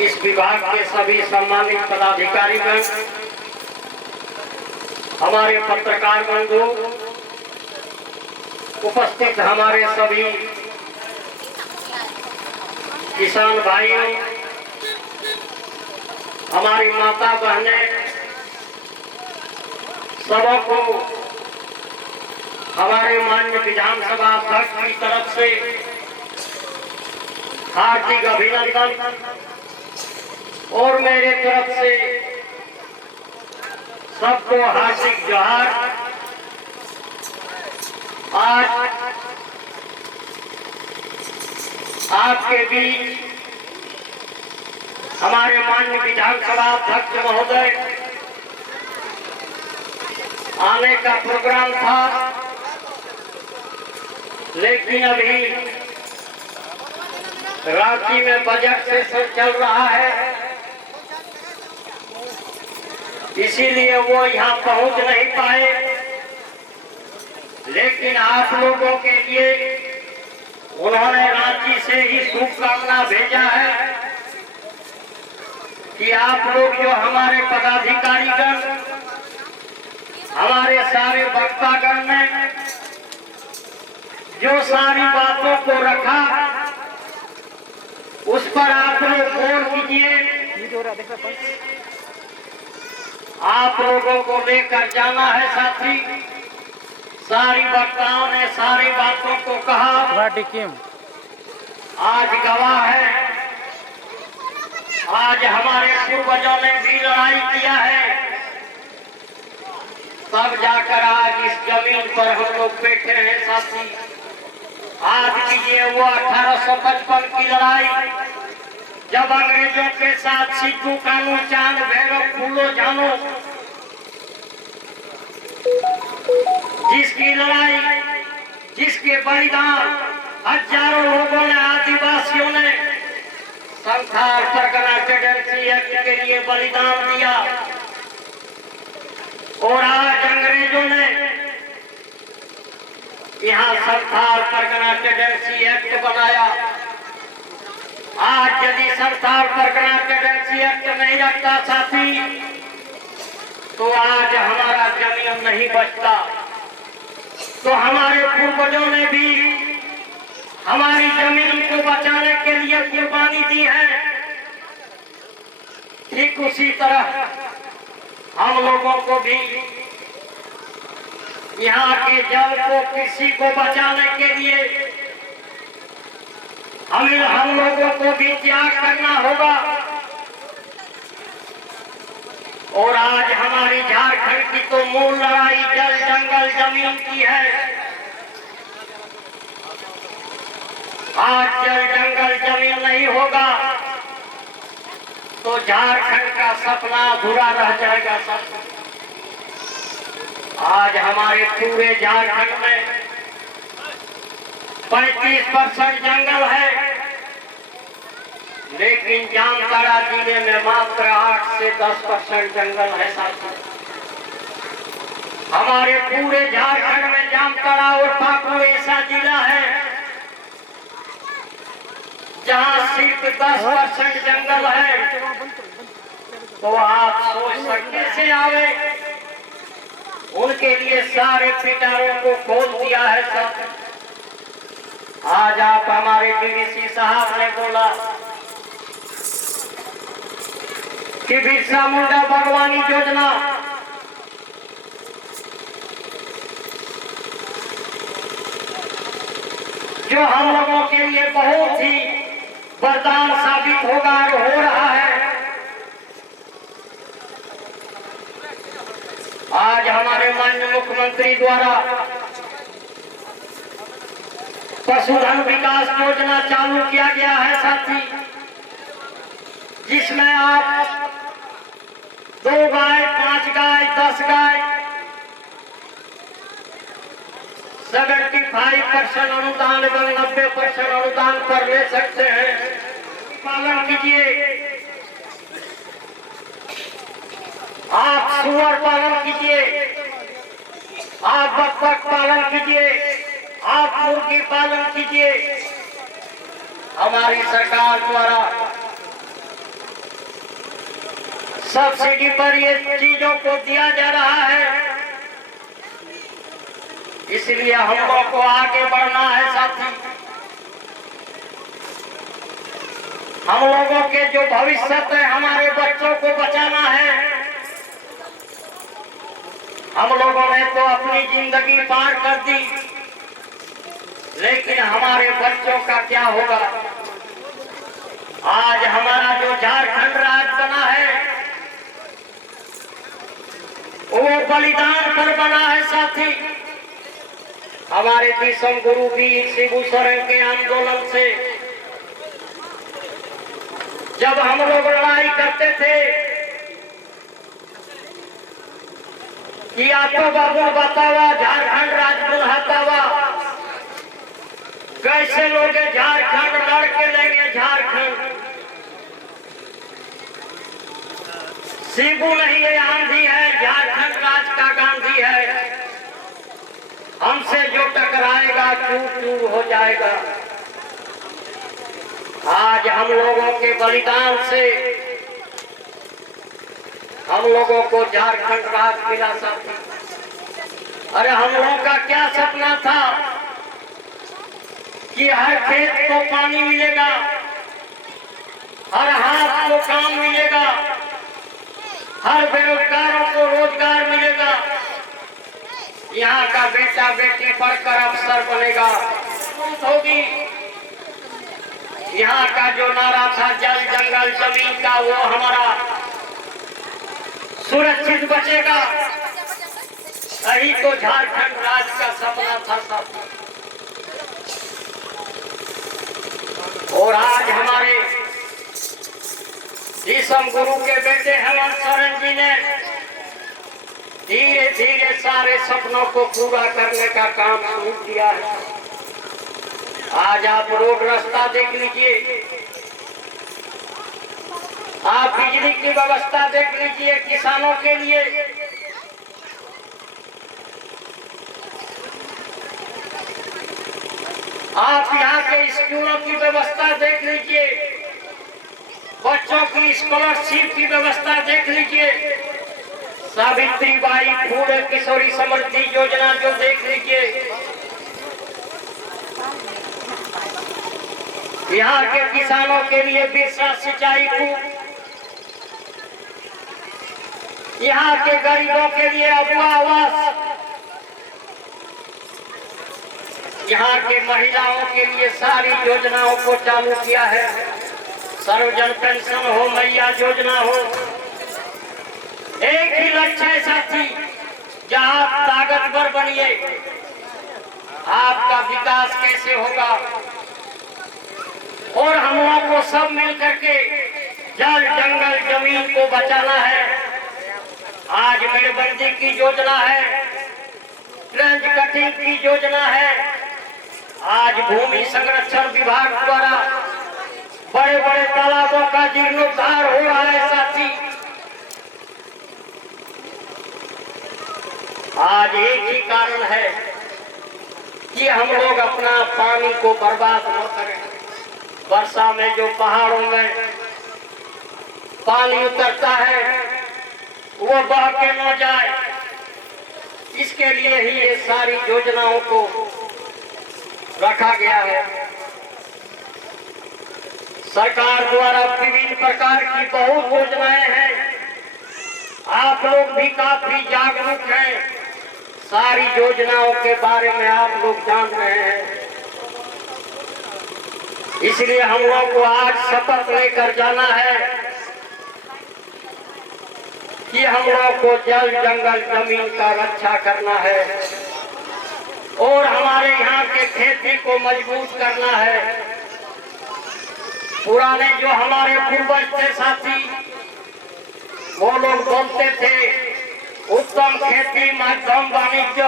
इस विभाग के सभी सम्मानित पदाधिकारीगण, हमारे पत्रकार बंधु, उपस्थित हमारे सभी किसान भाइयों, हमारी माता बहनें, सबको हमारे माननीय विधानसभा अध्यक्ष की तरफ से हार्दिक अभिनंदन और मेरे तरफ से सबको हार्दिक जोहार। आज आपके बीच हमारे माननीय विधानसभा अध्यक्ष महोदय आने का प्रोग्राम था, लेकिन अभी रांची में बजट सेशन चल रहा है, इसीलिए वो यहाँ पहुंच नहीं पाए। लेकिन आप लोगों के लिए उन्होंने रांची से ही शुभकामना भेजा है कि आप लोग जो हमारे पदाधिकारीगण, हमारे सारे वक्तागण ने जो सारी बातों को रखा, उस पर आप लोग गौर कीजिए। आप लोगों को लेकर जाना है साथी। सारी वक्ताओं ने सारी बातों को कहा, आज गवाह है, आज हमारे पूर्वजों ने भी लड़ाई किया है, तब जाकर आज इस जमीन पर हम लोग बैठे हैं साथी। आज कीजिए वो 1855 की लड़ाई, जब अंग्रेजों के साथ सिद्धू कानू, चांद भैरव, फूलो जानो, जिसकी लड़ाई, जिसके बलिदान हजारों लोगों ने, आदिवासियों ने संथाल परगना टेंडेंसी एक्ट के लिए बलिदान दिया। और आज अंग्रेजों ने यहाँ संथाल परगना टेंडेंसी एक्ट बनाया। आज यदि संथाल परगना टेंडेंसी एक्ट नहीं रखता साथी, तो आज हमारा जमीन नहीं बचता। तो हमारे पूर्वजों ने भी हमारी जमीन को बचाने के लिए कुर्बानी दी है। ठीक उसी तरह हम लोगों को भी यहाँ के जल को, कृषि को बचाने के लिए हम लोगों को भी त्याग करना होगा। और आज हमारी झारखंड की तो मूल लड़ाई जल, जंगल, जमीन की है। आज जल, जंगल, जमीन नहीं होगा तो झारखंड का सपना अधूरा रह जाएगा सब। आज हमारे पूरे झारखंड में 35% जंगल है, लेकिन जामताड़ा जिले में मात्र 8 से 10% जंगल है साथी। हमारे पूरे झारखंड में जामताड़ा और पाकुड़ ऐसा जिला है जहाँ सिर्फ 10% जंगल है। तो आप सोच सकते से आवे, उनके लिए सारे पिटारों को खोल दिया है सब। आज आप हमारे डीवीसी साहब ने बोला कि बिरसा मुंडा बागवानी योजना जो हम लोगों के लिए बहुत ही वरदान साबित होगा और हो रहा है। आज हमारे माननीय मुख्यमंत्री द्वारा पशुधन विकास योजना चालू किया गया है साथी, जिसमें आप 2 गाय, 5 गाय, 10 गाय 75% अनुदान एवं 90% अनुदान पर ले सकते हैं। पालन कीजिए, आप सुअर पालन कीजिए, आप बत्तख पालन कीजिए, आप मुर्गी पालन कीजिए। हमारी सरकार द्वारा सब्सिडी पर ये चीजों को दिया जा रहा है, इसलिए हम लोग को आगे बढ़ना है साथी। हम लोगों के जो भविष्य है, हमारे बच्चों को बचाना है। हम लोगों ने तो अपनी जिंदगी पार कर दी, लेकिन हमारे बच्चों का क्या होगा? आज हमारा जो झारखंड राज्य बना है वो बलिदान पर बना है साथी। हमारे विषम गुरु वीर शिबू सोरेन के आंदोलन से जब हम लोग लड़ाई करते थे कि आपको बाबू बतावा झारखंड राज्य बुलातावा, कैसे लोग झारखंड लड़ के लेंगे? झारखंड शिबू नहीं है, आंधी है, झारखंड राज्य का गांधी है। हमसे जो टकराएगा चूर चूर हो जाएगा। आज हम लोगों के बलिदान से हम लोगों को झारखंड राज्य मिला साथी। अरे हम लोगों का क्या सपना था कि हर खेत को पानी मिलेगा, हर हाथ को काम मिलेगा, हर बेरोजगारों को रोजगार मिलेगा, यहाँ का बेटा बेटी पढ़कर अफसर बनेगा, होगी। यहाँ का जो नारा था जल जंगल जमीन का, वो हमारा सुरक्षित बचेगा। यही तो झारखंड राज्य का सपना था सब। और आज हमारे विषम गुरु के बेटे हेमंत सोरेन जी ने धीरे धीरे सारे सपनों को पूरा करने का काम शुरू किया है। आज आप रोड रास्ता देख लीजिए, आप बिजली की व्यवस्था देख लीजिए किसानों के लिए। आप यहाँ के स्कूलों की व्यवस्था देख लीजिए, बच्चों की स्कॉलरशिप की व्यवस्था देख लीजिए, सावित्रीबाई फूले किशोरी समृद्धि योजना जो देख लीजिए, यहाँ के किसानों के लिए बिरसा सिंचाई कूप, यहाँ के गरीबों के लिए अबुआ आवास, यहाँ के महिलाओं के लिए सारी योजनाओं को चालू किया है। सर्वजन पेंशन हो, मैया योजना हो, एक ही लक्ष्य है साथी, जहाँ आप ताकतवर बनिए, आपका विकास कैसे होगा। और हम लोग को सब मिल करके जल जंगल जमीन को बचाना है। आज मेड़बंदी की योजना है, ट्रेंच कटिंग की योजना है। आज भूमि संरक्षण विभाग द्वारा बड़े बड़े तालाबों का जीर्णोद्धार हो रहा है साथी। आज एक ही कारण है कि हम लोग अपना पानी को बर्बाद न करें। वर्षा में जो पहाड़ों में पानी उतरता है वो बह के न जाए, इसके लिए ही ये सारी योजनाओं को रखा गया है। सरकार द्वारा विभिन्न प्रकार की बहुत योजनाएं हैं। आप लोग भी काफी जागरूक हैं, सारी योजनाओं के बारे में आप लोग जान रहे हैं। इसलिए हम लोग को आज शपथ लेकर जाना है कि हम लोग को जल जंगल जमीन का रक्षा करना है और हमारे यहाँ के खेती को मजबूत करना है। पुराने जो हमारे पूर्वज थे साथी, वो लोग बोलते थे उत्तम खेती मध्यम वाणिज्य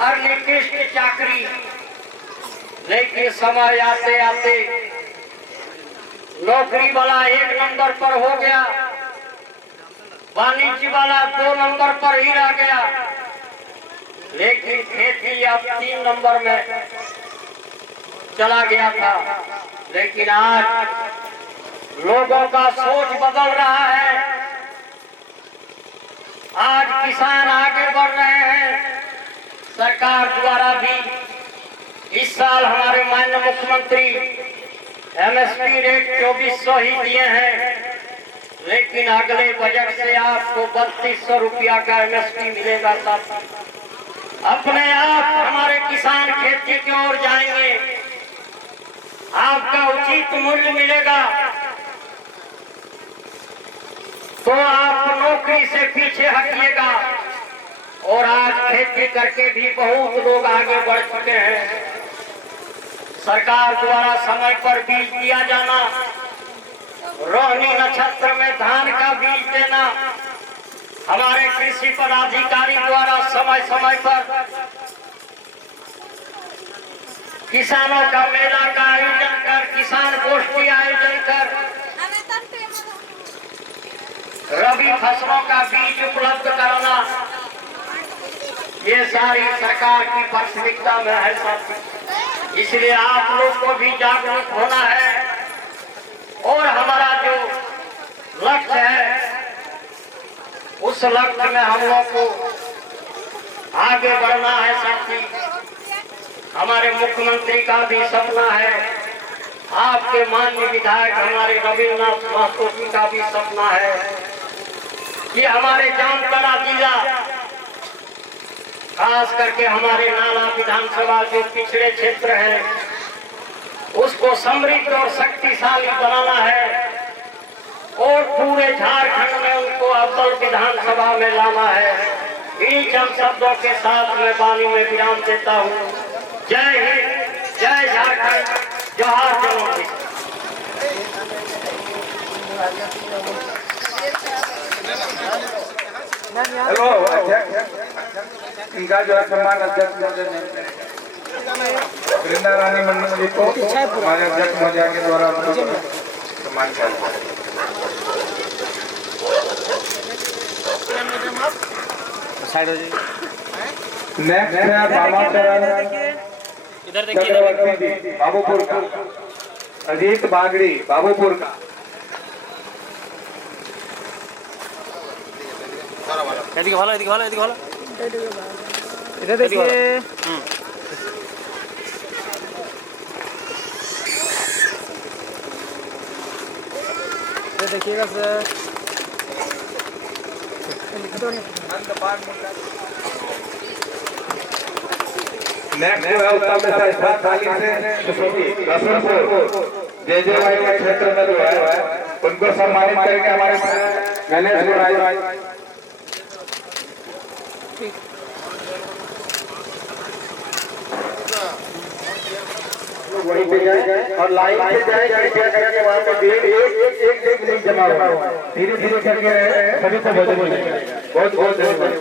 और निकृष्ट चाकरी, लेकिन समय आते आते नौकरी वाला 1 नंबर पर हो गया, वाणिज्य वाला 2 नंबर पर ही रह गया, लेकिन खेती अब 3 नंबर में चला गया था। लेकिन आज लोगों का सोच बदल रहा है, आज किसान आगे बढ़ रहे हैं। सरकार द्वारा भी इस साल हमारे माननीय मुख्यमंत्री एमएसपी रेट 2400 ही दिए हैं, लेकिन अगले बजट से आपको 3200 रुपया का एमएसपी मिलेगा। साथ अपने आप हमारे किसान खेती की ओर जाएंगे, आपका उचित मूल्य मिलेगा, तो आप नौकरी से पीछे हटिएगा। और आज खेती करके भी बहुत लोग आगे बढ़ चुके हैं। सरकार द्वारा समय पर बीज दिया जाना, रोहिणी नक्षत्र में धान का बीज देना, हमारे कृषि पदाधिकारी द्वारा समय समय पर किसानों का मेला का आयोजन कर, किसान गोष्ठी आयोजन कर रबी फसलों का बीज उपलब्ध कराना, ये सारी सरकार की प्राथमिकता में है साथी। इसलिए आप लोग को भी जागरूक होना है और हमारा जो लक्ष्य है उस लक्ष्य में हम लोग को आगे बढ़ना है साथी। हमारे मुख्यमंत्री का भी सपना है, आपके माननीय विधायक हमारे रविन्द्रनाथ महतो जी का भी सपना है कि हमारे जामताड़ा जिला, खास करके हमारे नाला विधानसभा जो पिछड़े क्षेत्र है, उसको समृद्ध और शक्तिशाली बनाना है और पूरे झारखंड में उनको अव्वल विधानसभा में लाना है। इन चंद शब्दों के साथ मैं वाणी में विराम देता हूँ। जय हिंद, जय झारखंड, जोहार जनों। हेलो अध्यक्ष, इनका जो है सम्मान अध्यक्ष महोदय ने वृंदा रानी मंडल जी को हमारे अध्यक्ष महोदय के द्वारा सम्मान किया जाए। नेक्स्ट है बामाचरण चक्रवर्ती जी बाबूपुर का, अजीत बागड़ी बाबूपुर का। इधर देखिए, देखिएगा सर। नेक्स्ट जो है उत्तर में स्थान से रसूलपुर जेजेवाई के क्षेत्र में जो है उनको सम्मानित करेंगे हमारे गणेश गुराई। वहीं पे जाए और लाइन से जाए, कृपया करके वहाँ पे भीड़ एक नहीं जमा हुआ, धीरे धीरे करके सभी को भोजन मिलेगा। बहुत बहुत धन्यवाद।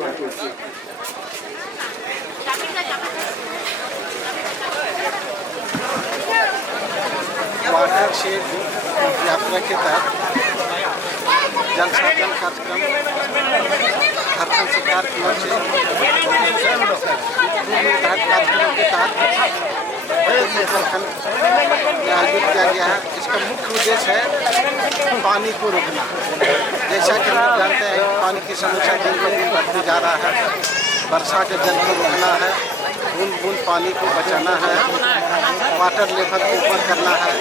वाटर शेड यात्रा के तहत जल संचयन कार्यक्रम झारखंड सरकार की ओर से कार्यक्रम के तहत आयोजित किया गया है। इसका मुख्य उद्देश्य है पानी को रोकना। जैसा कि हम लोग जानते हैं पानी की समस्या दिन ब दिन बढ़ती जा रहा है। वर्षा के जल को रोकना है, बूंद बूंद पानी को बचाना है, वाटर लेवल को ऊपर करना है।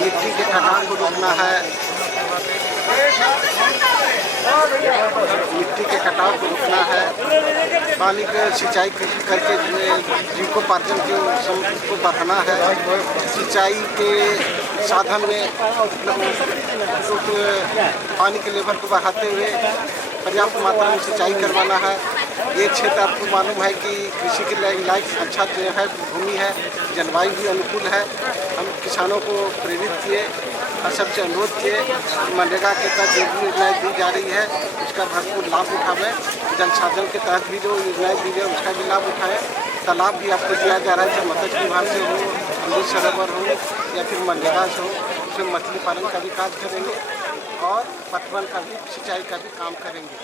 मिट्टी के कटाव को रोकना है, मिट्टी के कटाव को रोकना है, पानी के सिंचाई करके जीविकोपार्जन को बढ़ाना है, सिंचाई के साधन में पानी के लेवल को बढ़ाते हुए पर्याप्त मात्रा में सिंचाई करवाना है। ये क्षेत्र आपको मालूम है कि कृषि के लायक अच्छा जो है भूमि है, जलवायु भी अनुकूल है। हम किसानों को प्रेरित किए और सबसे अनुरोध किए मनरेगा के तहत जो भी योजनाएँ दी जा रही है उसका भरपूर लाभ उठावें। जल साधन के तहत भी जो योजनाएँ दी गई उसका भी लाभ उठाएं। तालाब भी आपको दिया जा रहा है, चाहे मत्स्य विभाग से हो, अमृत सरोवर हो या फिर मनरेगा से हो, उसमें मछली पालन का भी कार्य करेंगे और पटवन का भी, सिंचाई का भी काम करेंगे।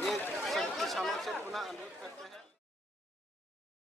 ये सभी किसानों से पुनः अनुरोध करते हैं।